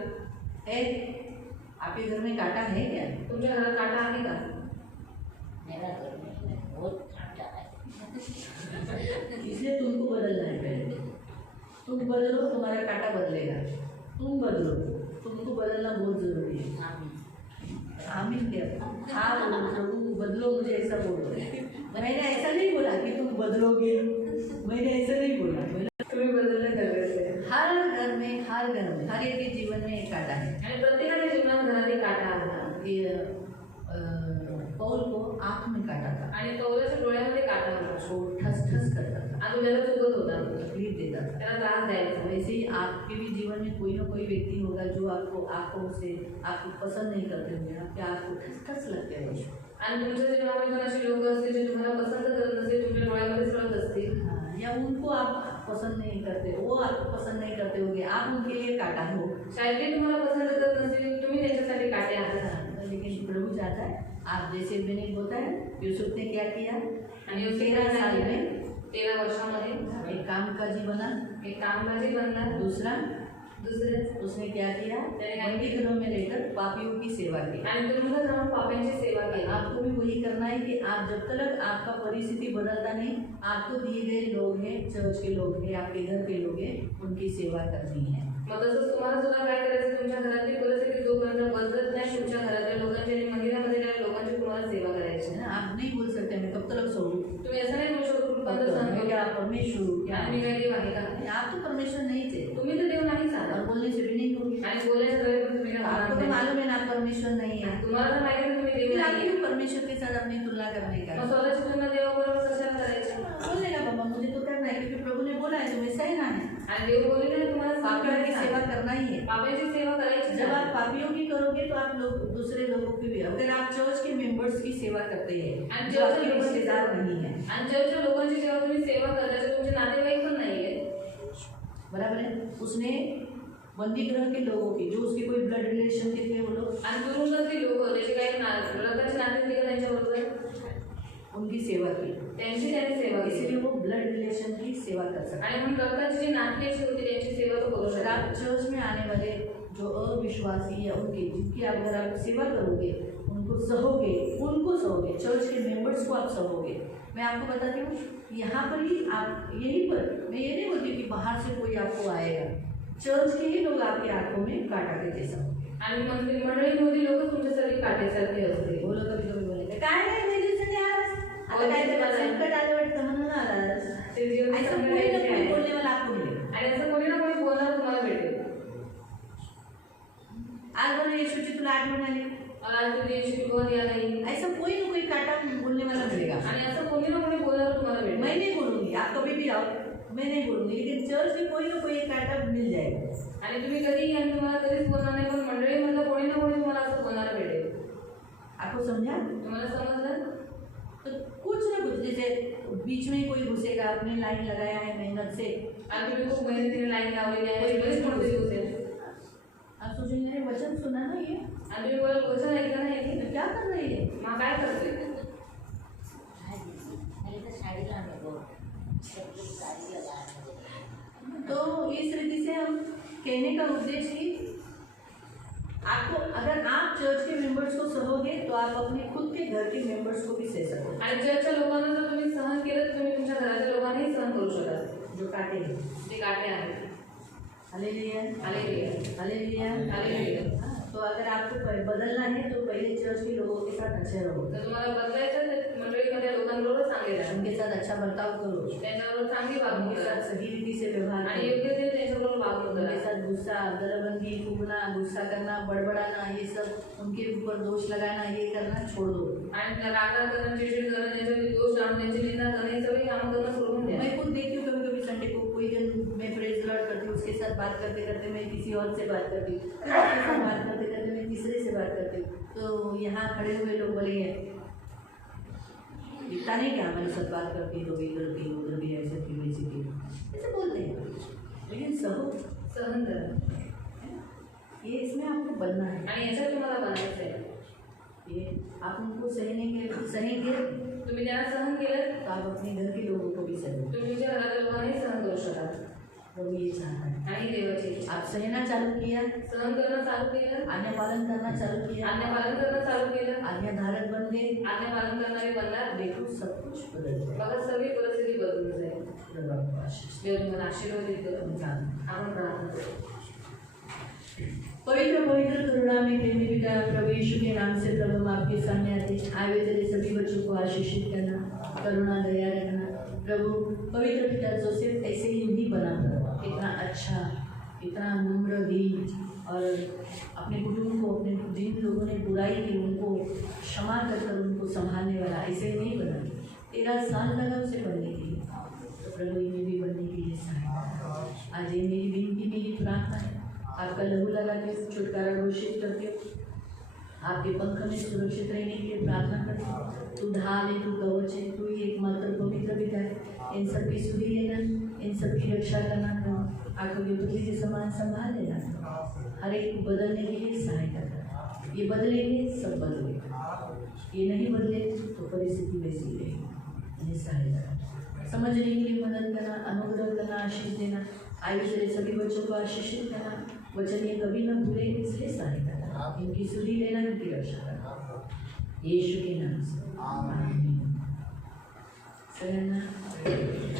आपके घर में कांटा है क्या? तुमच्या घरात काटा आहे का? मेरा घर में बहुत कांटा है। इसलिए तुमको बदलना है पहले। तुम बदलो, तुम्हारा कांटा बदलेगा। तुम बदलो, तुमको बदलना बहुत जरूरी है। आमीन क्या? हाँ बोलो, प्रभु बदलो मुझे, ऐसा बोलो। मैंने ऐसा नहीं बोला कि तुम बदलोगे, मैंने ऐसा नहीं बोला। तुम्ही बदलणं गरजेचं आहे। हर घर में हर एक के जीवन में एक कांटा है। आणि प्रत्येकाच्या जीवनात घरात एक काटा आहे। ये पौल को आँख में काटा था आणि पौलाच्या डोळ्यामध्ये काटा होता। वो ठस ठस करता था, आणि तो त्याला चुकत होता, तकलीफ देता था। त्याला त्रास द्यायचा। वैसे ही आपके भी जीवन में कोई ना कोई व्यक्ति होगा जो आपको आंखों से आपको पसंद नहीं करते होंगे, आपके आँख को ठस ठस लगते हैं। आणि तुमच्या जीवनामध्ये पण अशी लोक असतील जे तुम्हाला पसंत करत नसतील, तुमच्या डोळ्यामध्ये सळत असतील। या उनको आप पसंद नहीं करते, वो आपको पसंद नहीं करते होंगे, आप उनके लिए काटा हो। शायद ते तुम्हाला पसंत करत नसतील, तुम्ही त्यांच्यासाठी काटे आहात। लेकिन प्रभु चाहता है आप जैसे मैंने होता है, यूसुफ ने क्या किया, आणि 13 साल में 13 वर्षामध्ये एक कामकाजी बना, एक कामकाजी बनला। दूसरा दुसरे उसने क्या किया, त्याने बंदी घरों में रहकर पापियों की सेवा की। आणि तुरुंगात राहून पाप्यांची सेवा केली। आपको भी वही करना है कि आप जब तक आपका परिस्थिति बदलता नहीं, आपको दिए गए लोग हैं, चर्च के लोग हैं, आपके घर के लोग हैं, उनकी सेवा करनी है। मग तसंच तुम्हाला सुद्धा काय करायचं, तुमच्या घरातली परिस्थिती जोपर्यंत बदलत नाही, तुमच्या घरातल्या लोकांची आणि मंदिरामध्ये लोकांची तुम्हाला सेवा करायची है ना। आप नहीं बोल सकते मैं कब तक सोऊं, तुम्ही असं नाही बोलू शकत कुटुंबाचं मैं सांगतो क्या परमेश्वर हूँ क्या? आणि मी काय देव आहे का? आप तो परमेश्वर नहीं थे तुम्ही तर देव नाहीच और आहात। बोलने से भी नहीं होगी। आणि बोलायचं तरी पण तुम्ही काय आपको तो म्हणणार नाही। मालूम है ना आप परमेश्वर नहीं है, तुम्हाला तर माहिती आहे तुम्ही देव फिर आप नाही। क्यों परमेश्वर के साथ अपनी तुलना करने का? मग स्वतःची तुलना देवाबरोबर कशाला करायची? बोलेगा बाबा मुझे तो करना है, क्योंकि प्रभु ने बोला है तुम्हें सहना है, आणि देव बोलले नाही तुम्हाला पापियों की सेवा सेवा करना ही है। पापांची सेवा करायची। जब आप पापियों की करोगे तो आप लोग दूसरे लोगों की भी, अगर आप चर्च के मेंबर्स की सेवा करते हैं आणि जो आपके चर्चच्या रिश्तेदार नहीं है, आणि चर्चच्या लोकांची जेव्हा तुम्ही सेवा करता, ते तुमचे नातेवाईक पण नाहीये, बराबर है। उसने बंदी गृह के लोगों की, जो उसके कोई ब्लड रिलेशन के थे वो लोग, आणि तुरुंगातली लोक त्याचे काही रक्ताचे नाते दिले त्यांच्याबरोबर, उनकी सेवा की, त्यांची त्याने सेवा केली। इसलिए वो ब्लड रिलेशन की सेवा कर सकते आणि म्हणून रक्ताची जी नाती अशी होती त्यांची सेवा तो करू हैं। अगर आप शकता। चर्च में आने वाले जो अविश्वासी या उनकी जिनकी आप अगर आप सेवा करोगे, उनको सहोगे, चर्च के मेंबर्स को आप सहोगे। मैं आपको बताती हूँ, यहाँ पर ही आप यहीं पर, मैं ये नहीं बोलती कि बाहर से कोई आपको आएगा, चर्च के ही लोग आपकी आंखों में कांटा के जैसा होंगे। आणि मंडळीमध्ये लोक तुमच्यासाठी काटेसारखे असते। वो लोग कभी कभी बोलेंगे काय नाही मी दिवसांनी आलास, आता काय तेव्हा संकट आलं वाटतं म्हणून आलास, ते जीवन ऐसा कोई ना कोई बोलने वाला आपको मिलेगा। आणि असं कोणी ना कोणी बोलणार तुम्हाला भेटेल। आज बरं येशूची तुला आठवण आली, और आज तुझी यीशु की बहुत याद आई। ऐसा कोई ना कोई कांटा बोलने वाला मिलेगा। आणि असं कोणी ना कोणी बोलणार तुम्हाला भेटेल। मैं नहीं बोलूंगी, आप कभी भी आओ, मैं नहीं बोलूंगी, लेकिन चर्च में कोई ना कोई एक कांटा मिल जाएगा। आणि तुम्ही कधीही आणि तुम्हाला कधीच बोलणार नाही, पण मंडळीमधलं कोणी ना कोणी तुम्हाला असं बोलणार भेटेल। आपको समझा? तुम्हाला समजलं? तो कुछ ना कुछ, जैसे बीच में कोई घुसेगा, आपने लाइन लगाया है मेहनत से, आणि तुम्ही खूप मेहनतीने लाईन लावलेली आहे, बरेच मोठे दिवस आप सोचेंगे अरे वचन सुना ना ये, आणि तुम्ही बोलत वचन ऐकलं नाही की तो क्या कर रही है? मग काय करते? मेरे तो साड़ी लाने को, सबकी साड़ी लगाने को। तो इस रीति से हम कहने का उद्देश्य कि आपको, अगर आप चर्च के मेंबर्स को सहोगे तो आप अपने खुद के घर के मेंबर्स को भी सह सकोगे। आणि चर्चच्या लोकांना जर तुम्ही सहन केलं तर तुम्ही तुमच्या घराच्या लोकांनाही सहन करू शकाल। जो काटे हैं, जे काटे आहेत। हालेलुया, हालेलुया, हालेलुया, हालेलुया। हाँ, तो अगर आपको बदलना है तो पहले चर्च के लोगों के साथ अच्छे रहो, जर तुम्हाला बदलायचं तर मंडळीमध्ये लोकांबरोबर चांगले राहा, उनके साथ अच्छा बर्ताव करो, त्यांच्याबरोबर चांगली वागणूक उनके करा साथ सही रीति से व्यवहार आणि करो, योग्य ते त्यांच्याबरोबर वागणूक उनके करा। साथ गुस्सा गुस्सा, दरबंदी, फूकना, गुस्सा करना, बड़बड़ाना, ये सब उनके ऊपर दोष लगाना, ये करना छोड़ दो। आणि रागराग करणं, चिडचिड करणं, त्यांच्यावर दोष लावून त्यांची निंदा करणं, हे सगळी कामं करणं सोडून द्या. मैं खुद देखती हूँ कभी कभी संडे को कोई दिन मैं प्रेज लॉर्ड करती हूँ, उसके साथ बात करते करते मैं किसी और से बात करती हूँ, फिर उसके साथ बात करते करते मैं तीसरे से बात करती हूँ, तो यहाँ खड़े हुए लोग बोलेंगे इतना नहीं क्या हमारे साथ बात करती तो इधर की उधर भी ऐसे थी वैसी थी, ऐसे बोलते हैं, लेकिन सहो सहन करा. ये इसमें आपको बनना है. आणि याच्यात तुम्हाला बनायचं आहे. ये आप उनको सहेंगे तुम्ही त्यांना सहन केलं, तो आप अपने घर के लोगों को भी सहेंगे. तुम्ही तुमच्या घरातल्या लोकांनाही सहन करू शकाल. प्रभु ये चाहता है. आणि देवाची इच्छा. आप सहना चालू किया, सहन करणं चालू केलं, आज्ञा पालन करना चालू किया, आज्ञा पालन करणं चालू केलं, आज्ञा धारक बन गए, आज्ञा पालन करणारे बनणार, देखो सब कुछ बदल जाए. बघा सगळी परिस्थिती बदलून जाईल. प्रभु आपको आशीष देव तुम्हाला आशीर्वादित करो. दे. आपण प्रार्थना करू. पवित्र पवित्र करुणा में प्रेमी पिता प्रभु यीशु के नाम से प्रभु हम आपके सामने आते आए हुए तेरे सभी बच्चों को आशीषित करना, करुणा दया रखना. प्रभु पवित्र पिता जोसेफ ऐसे ही बना, इतना अच्छा, इतना नम्र दीन, और अपने कुटुंब को, अपने जिन लोगों ने बुराई की उनको क्षमा कर उनको संभालने वाला ऐसे नहीं बना. 13 साल लगा उसे बनने के लिए, तो प्रभु इन्हें भी बनने के लिए सहायता. आज ये मेरी विनती, मेरी प्रार्थना है, आपका लहू लगा के छुटकारा घोषित करते हो, आपके पंख में सुरक्षित रहने के लिए प्रार्थना करते हो. तू ढाल है, तू कवच है, तू ही एकमात्र पवित्र पिता है. इन सब की सुधि लेना, इन सब की रक्षा करना, आंखों के पुतली के समान संभाल लेना, हर एक को बदलने के लिए सहायता करना. ये बदलेंगे सब बदलेगा, ये नहीं बदले तो परिस्थिति वैसी रहेगी. इन्हें सहायता करना, समझने के लिए मदद करना, अनुग्रह करना, आशीष देना. आयुष से सभी बच्चों को आशीषित करना, वचन ये कभी न भूले, इसलिए सहायता करना, इनकी सुधि लेना, इनकी रक्षा करना, यीशु के नाम से आमीन.